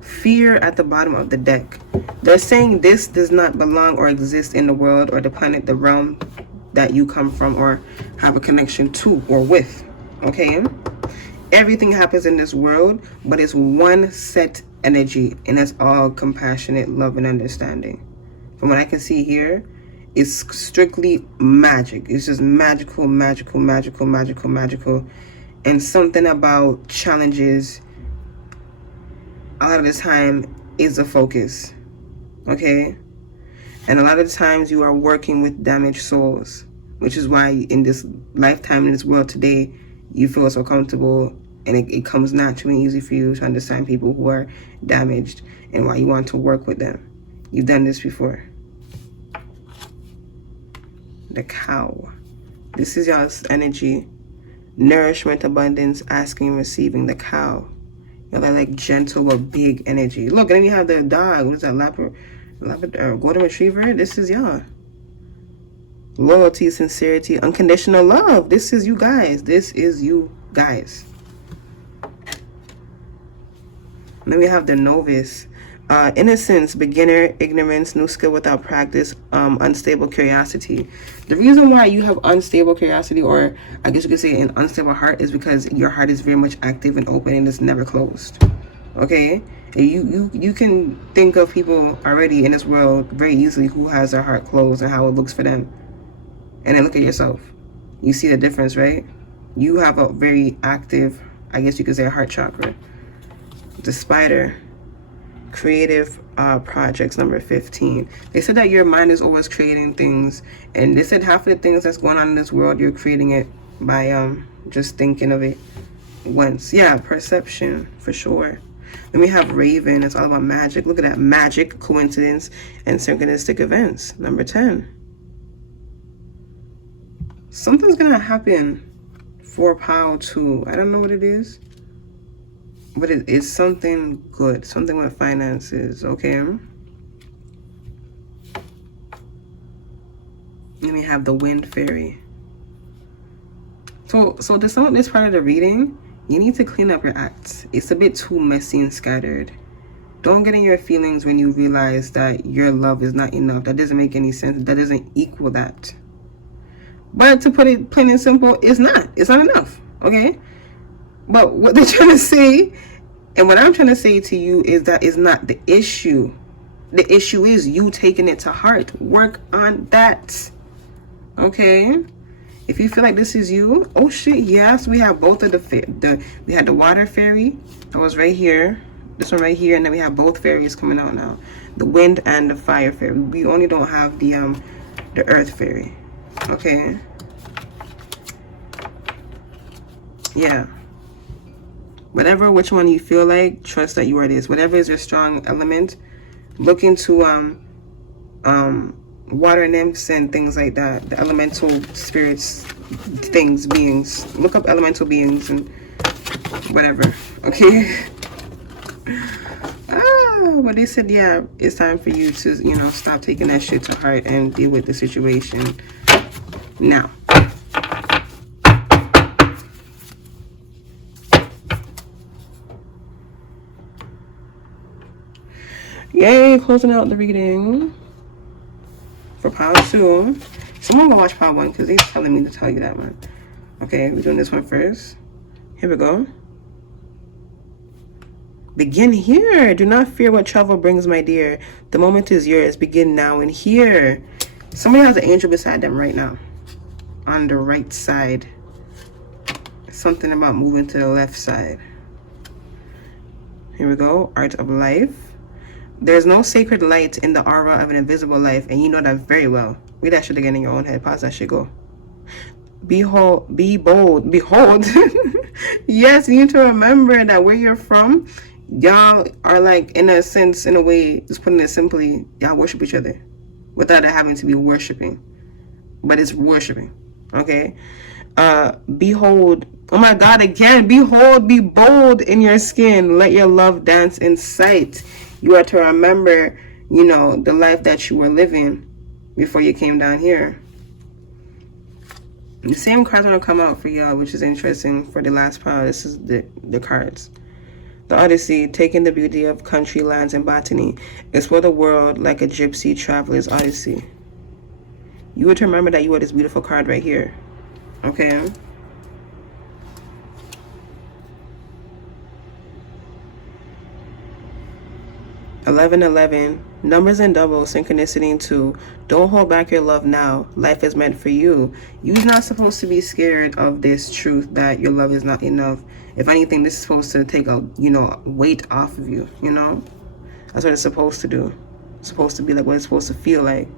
Fear at the bottom of the deck. They're saying this does not belong or exist in the world or the planet, the realm that you come from or have a connection to or with. Okay? Everything happens in this world, but it's one set energy, and that's all compassionate love and understanding. From what I can see here, it's strictly magic. It's just magical, magical, magical, magical, magical. And something about challenges a lot of the time is a focus. Okay? And a lot of times you are working with damaged souls, which is why in this lifetime, in this world today, you feel so comfortable and it comes naturally and easy for you to understand people who are damaged and why you want to work with them. You've done this before. The cow. This is y'all's energy. Nourishment, abundance, asking, receiving. The cow. Y'all are like gentle or big energy. Look, and then you have the dog. What is that? Golden Retriever. This is y'all. Loyalty, sincerity, unconditional love. This is you guys. This is you guys. And then we have the novice. Innocence, beginner, ignorance, new skill without practice, unstable curiosity. The reason why you have unstable curiosity, or I guess you could say an unstable heart, is because your heart is very much active and open and it's never closed. Okay? And you can think of people already in this world very easily who has their heart closed and how it looks for them. And then look at yourself. You see the difference, right? You have a very active, I guess you could say, heart chakra. The spider. Creative projects, number 15. They said that your mind is always creating things. And they said half of the things that's going on in this world, you're creating it by just thinking of it once. Yeah, perception for sure. Then we have Raven. It's all about magic. Look at that. Magic, coincidence, and synchronistic events. Number 10. Something's gonna happen for Pile 2. I don't know what it is, but it is something good. Something with finances, okay? Then we have the Wind Fairy. So to sum up this part of the reading, you need to clean up your acts. It's a bit too messy and scattered. Don't get in your feelings when you realize that your love is not enough. That doesn't make any sense. That doesn't equal that. But to put it plain and simple, it's not. It's not enough, okay? But what they're trying to say, and what I'm trying to say to you, is that it's not the issue. The issue is you taking it to heart. Work on that, okay? If you feel like this is you, oh shit, yes, we have both of we had the Water Fairy that was right here, this one right here, and then we have both fairies coming out now, the Wind and the Fire Fairy. We only don't have the Earth Fairy, okay? Yeah. Which one you feel like, trust that you are this. Whatever is your strong element, look into water nymphs and things like that, the elemental spirits, things, beings. Look up elemental beings and whatever, okay? But they said, yeah, it's time for you to, you know, stop taking that shit to heart and deal with the situation now. Yay, closing out the reading for Pile 2. Someone go watch Pile 1 because they're telling me to tell you that one. Okay, we're doing this one first. Here we go. Begin here. Do not fear what travel brings, my dear. The moment is yours. Begin now and here. Somebody has an angel beside them right now. On the right side. Something about moving to the left side. Here we go. Art of life. There's no sacred light in the aura of an invisible life, and you know that very well. Read that shit again in your own head. Pause that shit, go. Be bold. Behold. Yes, you need to remember that where you're from, y'all are like, in a sense, in a way, just putting it simply, y'all worship each other without it having to be worshiping. But it's worshiping, okay? Behold. Oh my God, again. Behold, be bold in your skin. Let your love dance in sight. You are to remember, you know, the life that you were living before you came down here. The same cards are going to come out for y'all, which is interesting for the last pile. This is the cards. The Odyssey, taking the beauty of country, lands, and botany. Explore the world like a gypsy traveler's odyssey. You were to remember that you are this beautiful card right here. Okay? (1111), numbers and doubles, synchronicity in 2. Don't hold back your love now. Life is meant for you. You're not supposed to be scared of this truth that your love is not enough. If anything, this is supposed to take a, you know, weight off of you, you know? That's what it's supposed to do. It's supposed to be like what it's supposed to feel like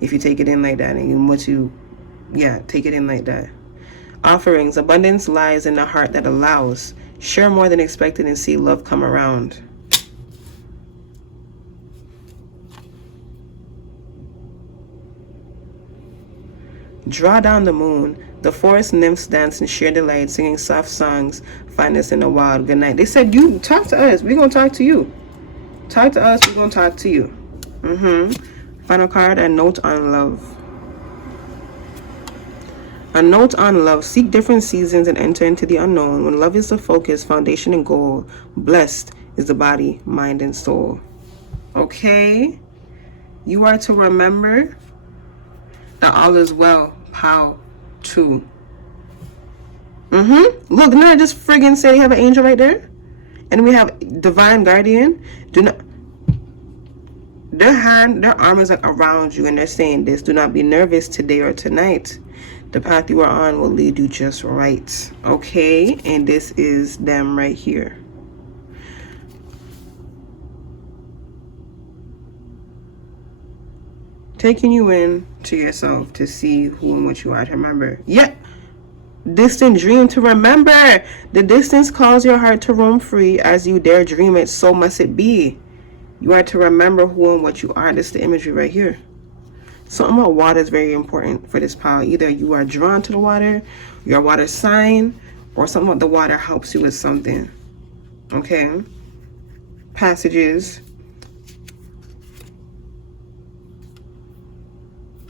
if you take it in like that and take it in like that. Offerings, abundance lies in the heart that allows. Share more than expected and see love come around. Draw down the moon. The forest nymphs dance in sheer delight, singing soft songs, find us in the wild. Good night. They said, you talk to us. We're going to talk to you. Talk to us. We're going to talk to you. Final card, a note on love. A note on love. Seek different seasons and enter into the unknown. When love is the focus, foundation, and goal, blessed is the body, mind, and soul. Okay? You are to remember that all is well. Pile 2. Look, didn't I just friggin' say they have an angel right there? And we have divine guardian. Their arm is like around you, and they're saying this. Do not be nervous today or tonight. The path you are on will lead you just right. Okay? And this is them right here. Taking you in to yourself to see who and what you are to remember. Yeah. Distant dream to remember. The distance calls your heart to roam free. As you dare dream it, so must it be. You are to remember who and what you are. This is the imagery right here. Something about water is very important for this pile. Either you are drawn to the water, you're a water sign, or something about the water helps you with something. Okay? Passages.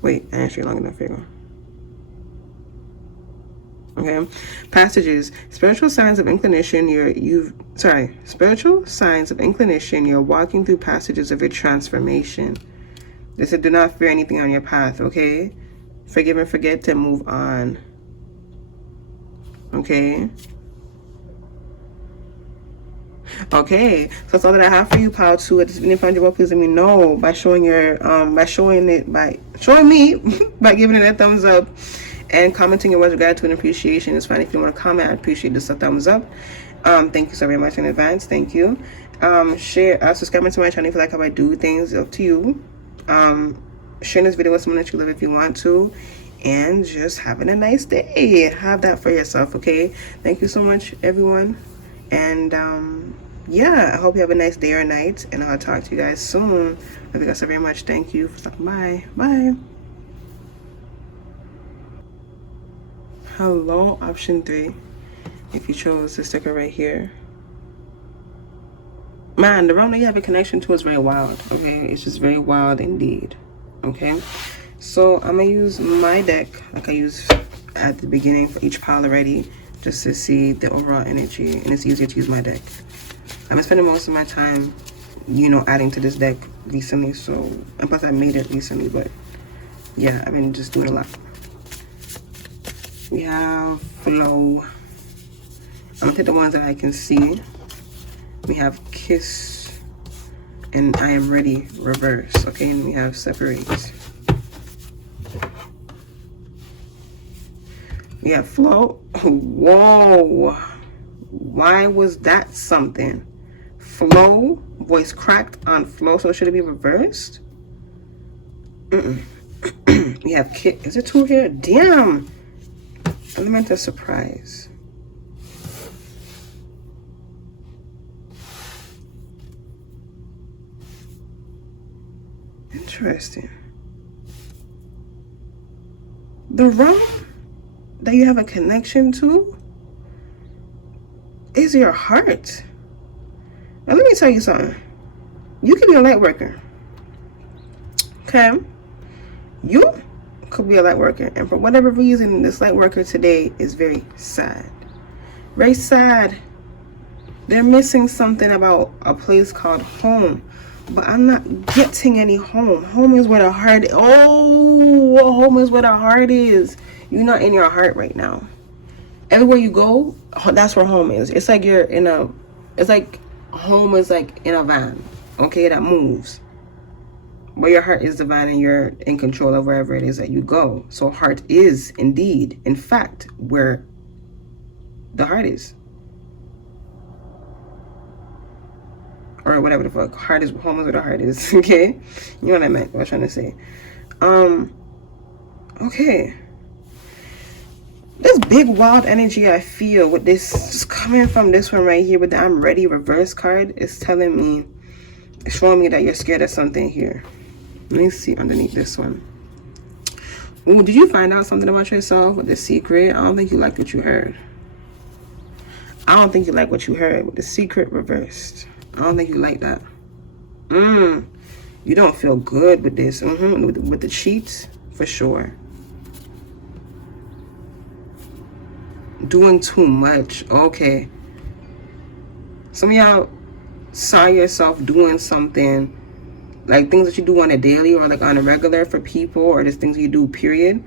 Wait, I answered long enough. Here you go. Okay, passages. Spiritual signs of inclination. Spiritual signs of inclination. You're walking through passages of your transformation. They said, do not fear anything on your path. Okay, forgive and forget to move on. Okay. Okay, so that's all that I have for you, pile 2. If you find your well, please let me know by showing your by showing me by giving it a thumbs up and commenting your words of gratitude and appreciation. It's fine if you want to comment. I appreciate just a thumbs up. Thank you so very much in advance. Thank you. Share, subscribe to my channel if you like how I do things. Up to you. Share this video with someone that you love if you want to, and just having a nice day. Have that for yourself. Okay. Thank you so much, everyone, and yeah, I hope you have a nice day or night, and I'll talk to you guys soon. Love you guys so very much. Thank you for stopping by. Bye. Hello, option 3. If you chose the sticker right here. Man, the realm that you have a connection to is very wild. Okay, it's just very wild indeed. Okay, so I'm gonna use my deck like I used at the beginning for each pile already, just to see the overall energy, and it's easier to use my deck. I've been spending most of my time, adding to this deck recently, so, and plus I made it recently, but yeah, I've been just doing a lot. We have flow. I'm gonna take the ones that I can see. We have kiss and I am ready reverse. Okay, and we have separate. We have flow. Whoa, why was that something? Flow, voice cracked on flow, so should it be reversed? We have kiss. Is it 2 here? Damn. Element of surprise. Interesting. The realm that you have a connection to is your heart. Now let me tell you something. You can be a light worker. Okay? You could be a light worker, and for whatever reason, this light worker today is very sad. Very sad. They're missing something about a place called home. But I'm not getting any home. Home is where the heart is. Oh, home is where the heart is. You're not in your heart right now. Everywhere you go, that's where home is. It's like you're in a, it's like home is like in a van, okay, that moves. But your heart is the van and you're in control of wherever it is that you go. So heart is indeed, in fact, where the heart is. Or whatever the fuck. Heart is, home is where the heart is, okay? You know what I meant, what I was trying to say. Okay. This big wild energy I feel with this coming from this one right here with the I'm ready reverse card is telling me, it's showing me that you're scared of something here. Let me see underneath this one. Ooh, did you find out something about yourself with the secret? I don't think you liked what you heard. I don't think you like what you heard with the secret reversed. I don't think you like that. You don't feel good with this. With the cheats, for sure. Doing too much. Okay. Some of y'all saw yourself doing something, like things that you do on a daily or like on a regular for people, or just things you do, period.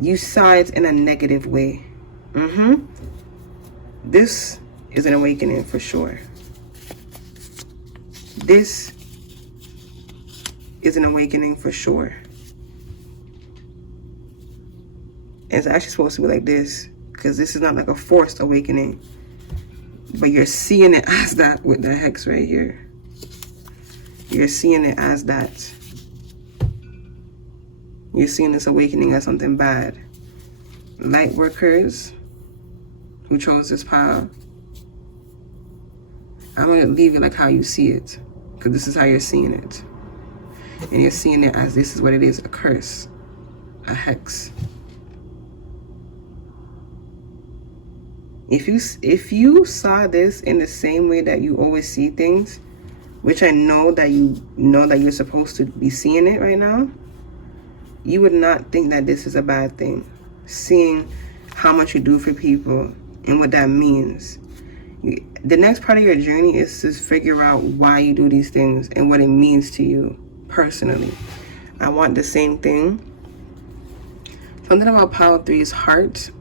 You saw it in a negative way. This is an awakening for sure. This is an awakening for sure. It's actually supposed to be like this, because this is not like a forced awakening, but you're seeing it as that with the hex right here. You're seeing it as that. You're seeing this awakening as something bad. Light workers, who chose this pile, I'm going to leave it like how you see it, because this is how you're seeing it. And you're seeing it as this is what it is, a curse, a hex. If you saw this in the same way that you always see things, which I know that you're supposed to be seeing it right now, you would not think that this is a bad thing. Seeing how much you do for people and what that means. The next part of your journey is to figure out why you do these things and what it means to you personally. I want the same thing. Something about Pile 3's heart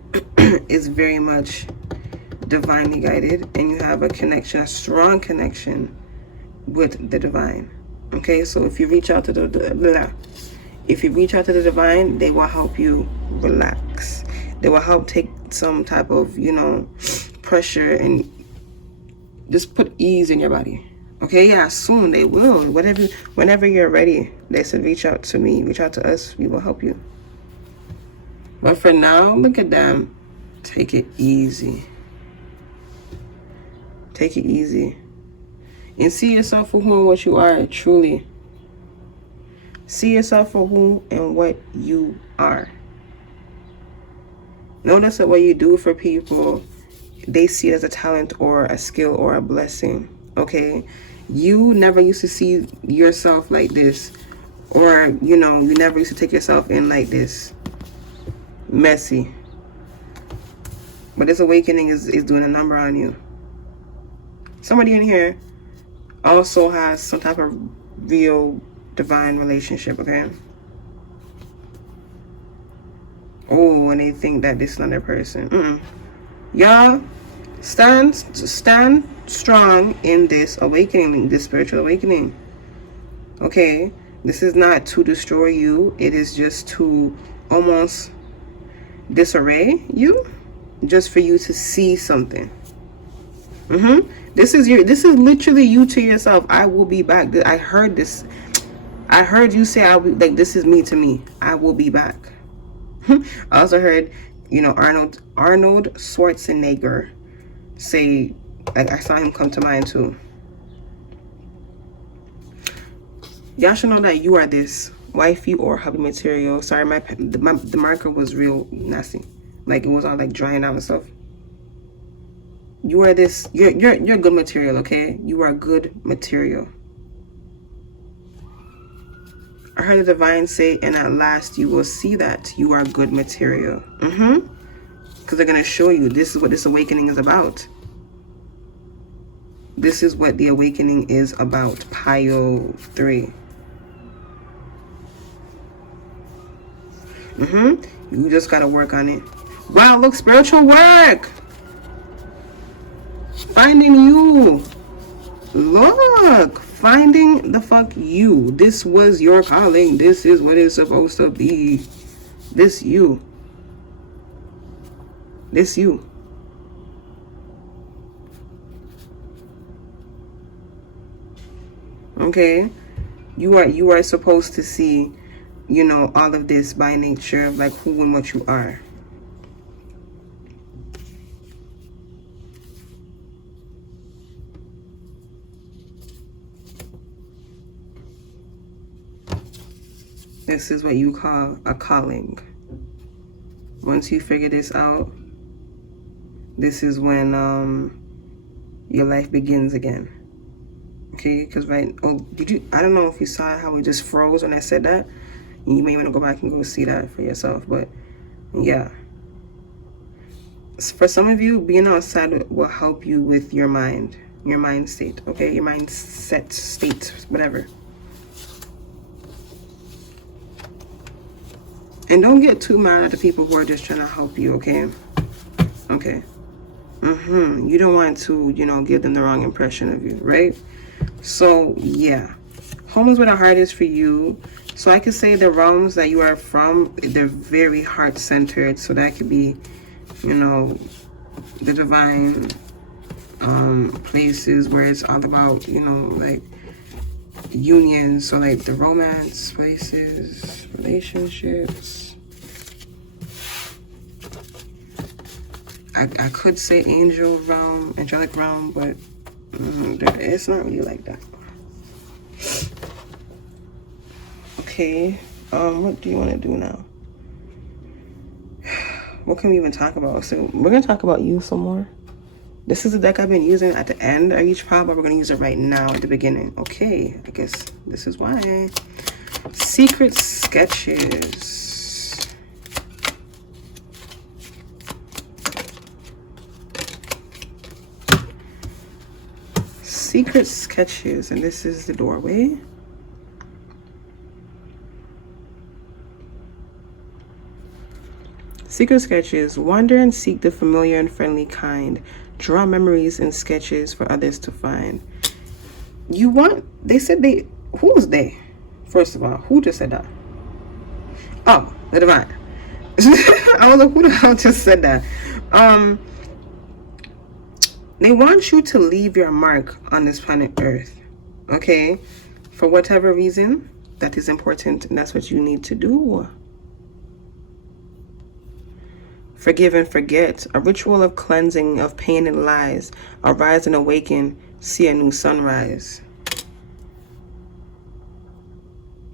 is very much divinely guided, and you have a connection, a strong connection with the divine. Okay, so if you reach out to the divine, they will help you relax. They will help take some type of, pressure and just put ease in your body. Okay, yeah, soon they will. Whenever you're ready, they said reach out to me, reach out to us, we will help you. But for now, look at them. Take it easy. Take it easy. And see yourself for who and what you are, truly. See yourself for who and what you are. Notice that what you do for people, they see it as a talent or a skill or a blessing. Okay? You never used to see yourself like this. Or, you never used to take yourself in like this. Messy. But this awakening is doing a number on you. Somebody in here also has some type of real divine relationship, okay? Oh, and they think that this is not their person. Y'all, stand strong in this awakening, this spiritual awakening. Okay? This is not to destroy you. It is just to almost disarray you, just for you to see something. This is literally you to yourself. I will be back. I heard this. I heard you say, like, this is me to me. I will be back. I also heard, Arnold Schwarzenegger say, like, I saw him come to mind too. Y'all should know that you are this wifey or hubby material. Sorry, the marker was real nasty. Like, it was all like drying out and stuff. You are this. You're good material, okay? You are good material. I heard the divine say, and at last you will see that you are good material. Because they're going to show you this is what this awakening is about. This is what the awakening is about. Pile 3. You just got to work on it. Wow, look, spiritual work. Finding you. Look, finding the fuck you. This was your calling. This is what it's supposed to be. This you. This you. Okay? You are supposed to see, all of this by nature of like who and what you are. This is what you call a calling. Once you figure this out, this is when your life begins again. Okay, because I don't know if you saw how it just froze when I said that. You may want to go back and go see that for yourself. But yeah, for some of you, being outside will help you with your mind state. Okay, your mindset state, whatever. And don't get too mad at the people who are just trying to help you, okay? Okay. You don't want to, give them the wrong impression of you, right? So, yeah. Home is where the heart is for you. So I could say the realms that you are from, they're very heart-centered. So that could be, the divine places where it's all about, like, unions. So, like, the romance places, relationships. I could say angel realm, angelic realm, but it's not really like that. Okay, what do you want to do now? What can we even talk about? So we're gonna talk about you some more. This is the deck I've been using at the end of each pile, but we're gonna use it right now at the beginning. Okay, I guess this is why. Secret sketches. Secret sketches, and this is the doorway. Secret sketches. Wander and seek the familiar and friendly kind. Draw memories and sketches for others to find. You want, they said they, who was they? First of all, who just said that? Oh, the divine. I was like, who the hell just said that? They want you to leave your mark on this planet Earth. Okay? For whatever reason, that is important, and that's what you need to do. Forgive and forget, a ritual of cleansing of pain and lies. Arise and awaken, see a new sunrise.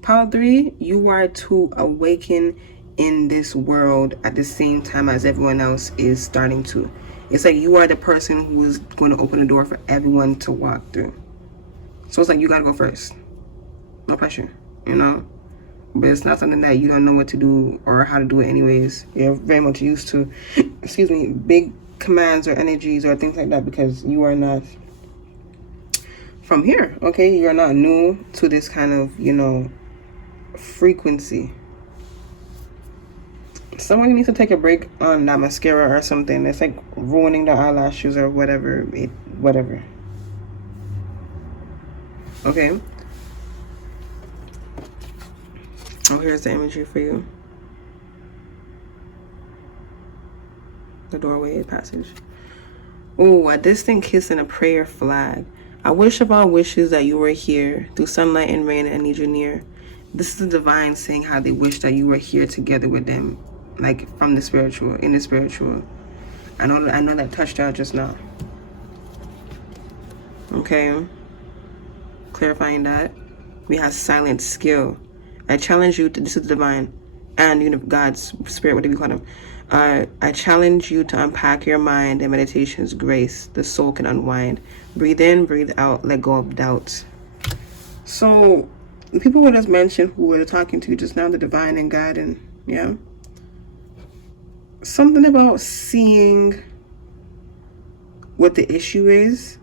Pile 3, you are to awaken in this world at the same time as everyone else is starting to. It's like you are the person who is going to open the door for everyone to walk through. So it's like you gotta go first. No pressure, you know? But it's not something that you don't know what to do or how to do it anyways. You're very much used to, excuse me, big commands or energies or things like that because you are not from here, okay? You're not new to this kind of, you know, frequency. Someone needs to take a break on that mascara or something. It's like ruining their eyelashes or whatever. Whatever. Okay? Oh, here's the imagery for you. The doorway passage. Oh, a distant kiss and a prayer flag. I wish of all wishes that you were here. Through sunlight and rain, I need you near. This is the divine saying how they wish that you were here together with them. Like from the spiritual, in the spiritual. I know that touched out just now. Okay. Clarifying that. We have silent skill. I challenge you to, this is the divine and you know, God's spirit, whatever you call him. I challenge you to unpack your mind and meditation's grace. The soul can unwind. Breathe in, breathe out, let go of doubt. So, the people who just mentioned who were talking to you just now, the divine and God, and yeah. Something about seeing what the issue is.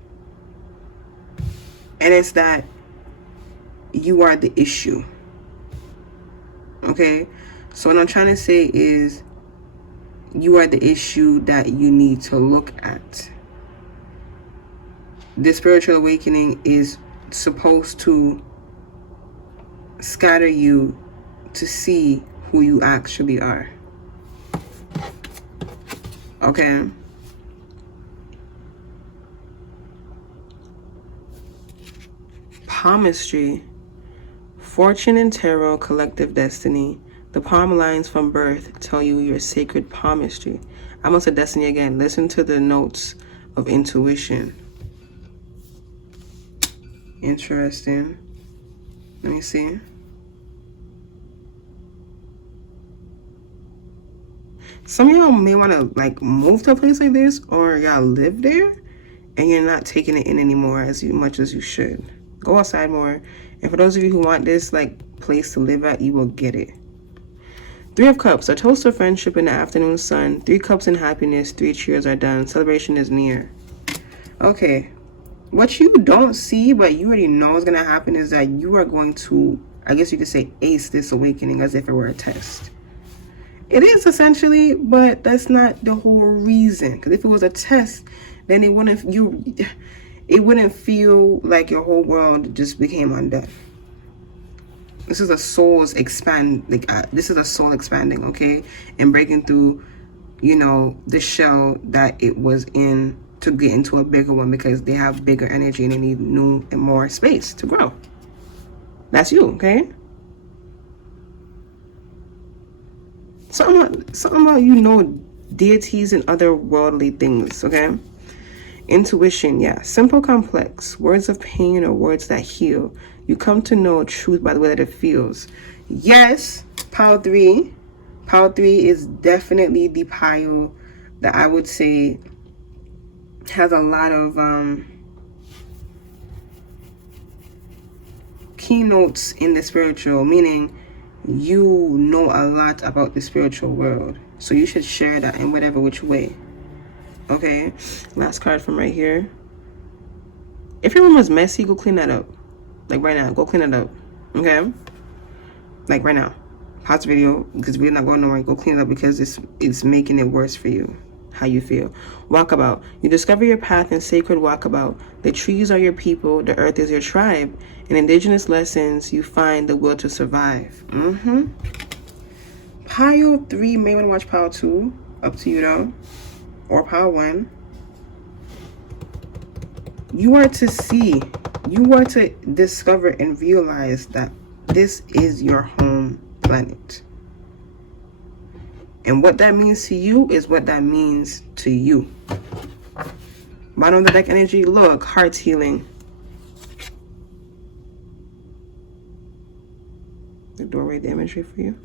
And it's that you are the issue. Okay, so what I'm trying to say is you are the issue that you need to look at. The spiritual awakening is supposed to scatter you to see who you actually are. Okay? Palmistry. Fortune and tarot, collective destiny. The palm lines from birth tell you your sacred palmistry. I must have destiny again. Listen to the notes of intuition. Interesting. Let me see. Some of y'all may want to like move to a place like this, or y'all live there and you're not taking it in anymore as much as you should. Go outside more. And for those of you who want this like place to live at, you will get it. 3 of Cups, a toast of friendship in the afternoon sun. 3 cups in happiness, 3 cheers are done. Celebration is near. Okay, what you don't see but you already know is going to happen is that you are going to, I guess you could say, ace this awakening as if it were a test. It is essentially, but that's not the whole reason. Because if it was a test, then it wouldn't feel like your whole world just became undone. This is a soul's this is a soul expanding, okay, and breaking through, you know, the shell that it was in to get into a bigger one because they have bigger energy and they need new and more space to grow. That's you, okay. Something about you know deities and other worldly things, okay? Intuition, yeah. Simple, complex. Words of pain or words that heal. You come to know truth by the way that it feels. Yes, pile 3. Pile 3 is definitely the pile that I would say has a lot of keynotes in the spiritual, meaning you know a lot about the spiritual world. So you should share that in whatever which way. Okay, last card from right here. If your room was messy, go clean that up. Like right now, go clean it up. Okay, like right now. Pause the video because we're not going nowhere. Go clean it up because it's making it worse for you. How you feel. Walkabout. You discover your path in sacred walkabout. The trees are your people. The earth is your tribe. In indigenous lessons, you find the will to survive. Pile 3 may want to watch pile 2. Up to you though. Or pile 1. You are to see. You are to discover and realize that this is your home planet. And what that means to you is what that means to you. Bottom of the deck energy, look, heart healing. The doorway, the imagery for you.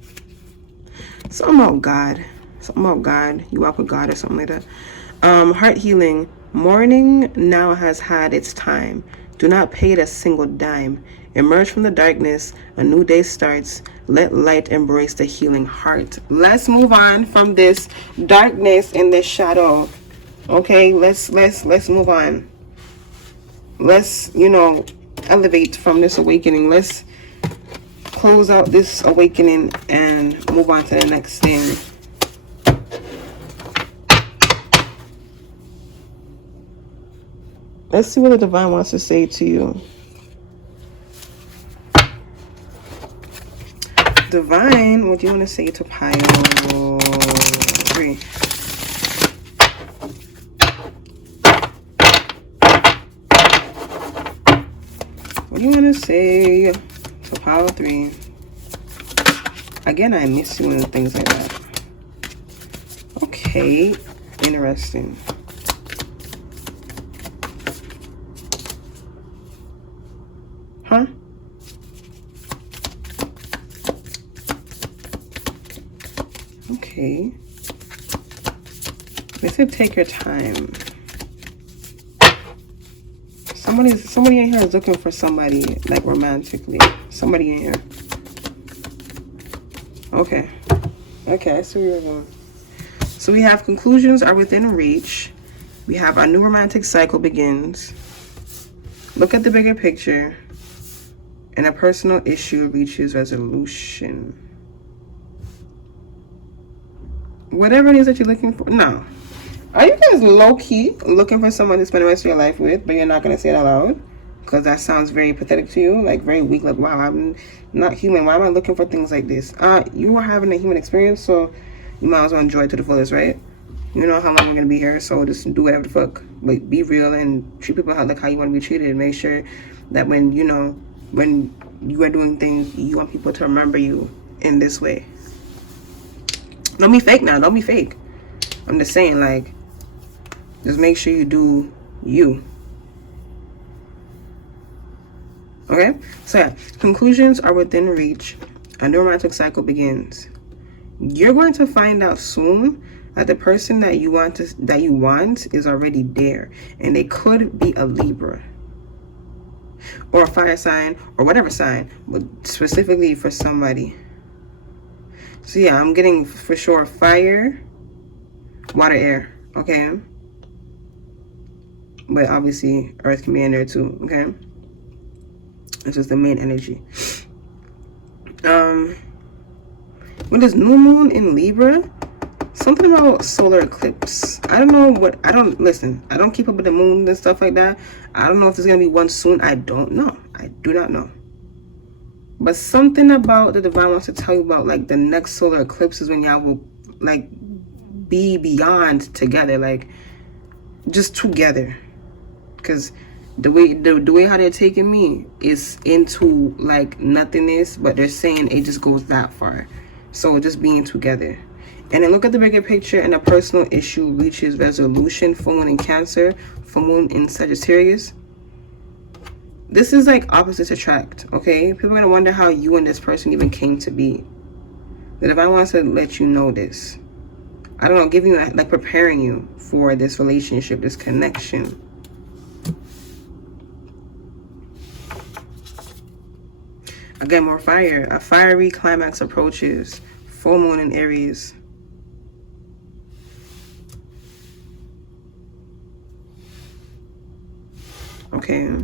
Something about God. Something about God. You walk with God or something like that. Heart healing. Morning now has had its time. Do not pay it a single dime. Emerge from the darkness. A new day starts. Let light embrace the healing heart. Let's move on from this darkness and this shadow. Okay, let's move on. Let's, elevate from this awakening. Let's close out this awakening and move on to the next thing. Let's see what the divine wants to say to you. Divine, what do you want to say to pile 3? What do you want to say to pile 3? Again, I miss you and things like that. Okay, interesting. Huh? Okay. They said take your time. Somebody in here is looking for somebody, like romantically. Somebody in here. Okay. Okay, I see where you're going. So we have conclusions are within reach. We have a new romantic cycle begins. Look at the bigger picture. And a personal issue reaches resolution. Whatever it is that you're looking for. No. Are you guys low-key looking for someone to spend the rest of your life with, but you're not going to say it out loud? Because that sounds very pathetic to you. Like, very weak. Like, wow, I'm not human. Why am I looking for things like this? You are having a human experience, so you might as well enjoy it to the fullest, right? You know how long we're going to be here, so just do whatever the fuck. Like, be real and treat people like how you want to be treated. And make sure that when you are doing things, you want people to remember you in this way. Don't be fake now. Don't be fake. I'm just saying, like, just make sure you do you. Okay? So, yeah. Conclusions are within reach. A new romantic cycle begins. You're going to find out soon that the person that you want is already there. And they could be a Libra. Or a fire sign. Or whatever sign. But specifically for somebody. So yeah, I'm getting for sure fire, water, air, okay? But obviously, earth can be in there too, okay? It's just the main energy. With this new moon in Libra, something about solar eclipse. I don't know I don't keep up with the moon and stuff like that. I don't know if there's going to be one soon. I don't know. I do not know. But something about the divine wants to tell you about, like, the next solar eclipse is when y'all will, like, be beyond together, like, just together. Because the way how they're taking me is into, like, nothingness, but they're saying it just goes that far. So just being together. And then look at the bigger picture, and a personal issue reaches resolution. Full moon in Cancer, full moon in Sagittarius. This is like opposites attract, okay? People are going to wonder how you and this person even came to be. The divine wants to let you know this. I don't know, giving you, like, preparing you for this relationship, this connection. Again, more fire. A fiery climax approaches. Full moon in Aries. Okay.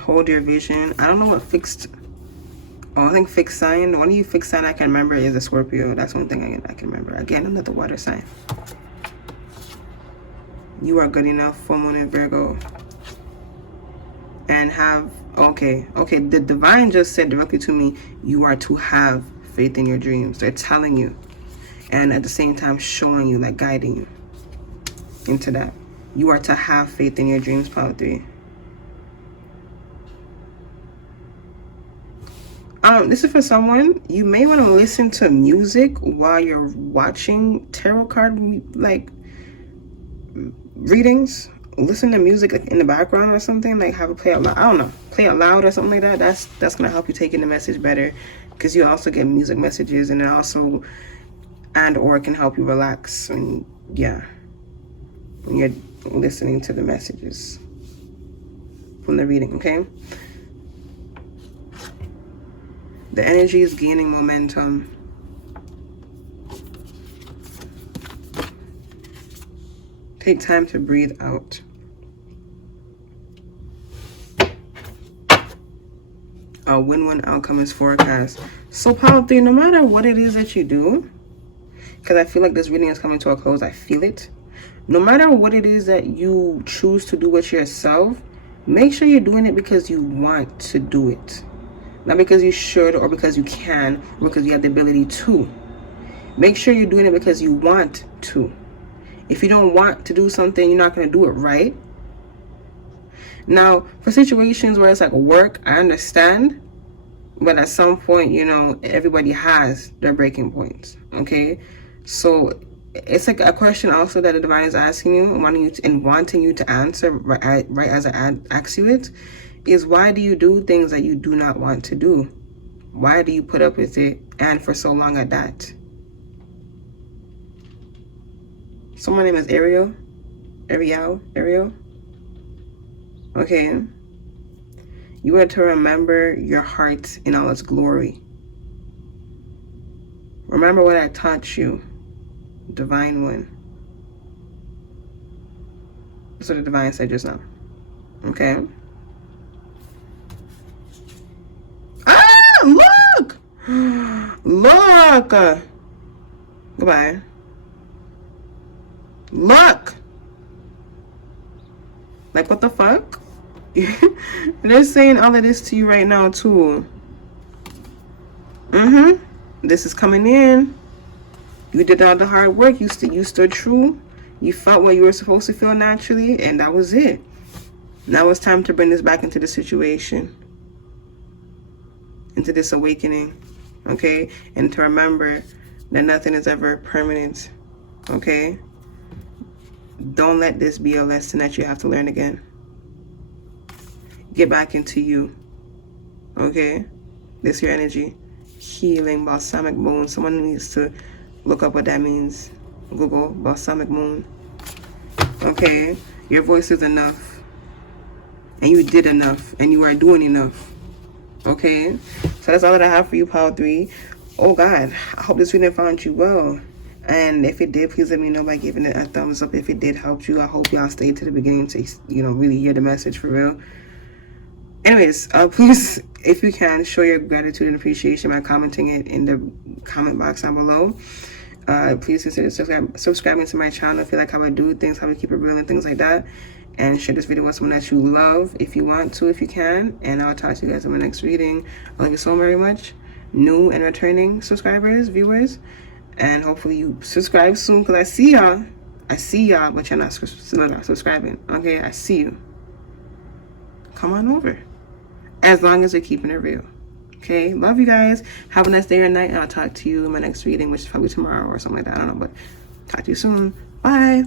Hold your vision. I don't know what fixed... Oh, I think fixed sign. One of you fixed sign I can remember is a Scorpio. That's one thing I can remember. Again, another water sign. You are good enough. Full moon in Virgo. And have... Okay. The divine just said directly to me, you are to have faith in your dreams. They're telling you. And at the same time showing you, like guiding you into that. You are to have faith in your dreams, Power 3. This is for someone. You may want to listen to music while you're watching tarot card like readings. Listen to music like in the background or something. Like have it play out loud. I don't know. Play it loud or something like that. That's gonna help you take in the message better, because you also get music messages, and it also or can help you relax. And yeah, when you're listening to the messages from the reading. Okay. The energy is gaining momentum. Take time to breathe out. A win-win outcome is forecast. So Power 3, no matter what it is that you do, because I feel like this reading is coming to a close, I feel it. No matter what it is that you choose to do with yourself, make sure you're doing it because you want to do it. Not because you should or because you can or because you have the ability to. Make sure you're doing it because you want to. If you don't want to do something, you're not going to do it, right? Now, for situations where it's like work, I understand. But at some point, you know, everybody has their breaking points, okay? So it's like a question also that the divine is asking you and wanting you to answer right as I ask you it. Is why do you do things that you do not want to do? Why do you put up with it, and for so long at that? So my name is Ariel. Okay. You are to remember your heart in all its glory. Remember what I taught you, Divine One. That's what the divine said just now. Okay. Look! Look! Goodbye. Look! Like, what the fuck? They're saying all of this to you right now, too. This is coming in. You did all the hard work. You stood true. You felt what you were supposed to feel naturally, and that was it. Now it's time to bring this back into the situation. Into this awakening, okay? And to remember that nothing is ever permanent, okay? Don't let this be a lesson that you have to learn again. Get back into you, okay? This is your energy. Healing, balsamic moon. Someone needs to look up what that means. Google balsamic moon, okay? Your voice is enough, and you did enough, and you are doing enough. Okay, so that's all that I have for you, Power 3. Oh God, I hope this reading found you well. And if it did, please let me know by giving it a thumbs up. If it did help you, I hope y'all stayed to the beginning to, you know, really hear the message for real. Anyways, please, if you can, show your gratitude and appreciation by commenting it in the comment box down below. Please consider subscribing to my channel if you like how I do things, how I keep it real and things like that. And share this video with someone that you love if you want to, if you can. And I'll talk to you guys in my next reading. I love you so very much. New and returning subscribers, viewers. And hopefully you subscribe soon, because I see y'all, but you're not subscribing. Okay, I see you. Come on over. As long as you're keeping it real. Okay, love you guys. Have a nice day or night, and I'll talk to you in my next reading, which is probably tomorrow or something like that. I don't know, but talk to you soon. Bye.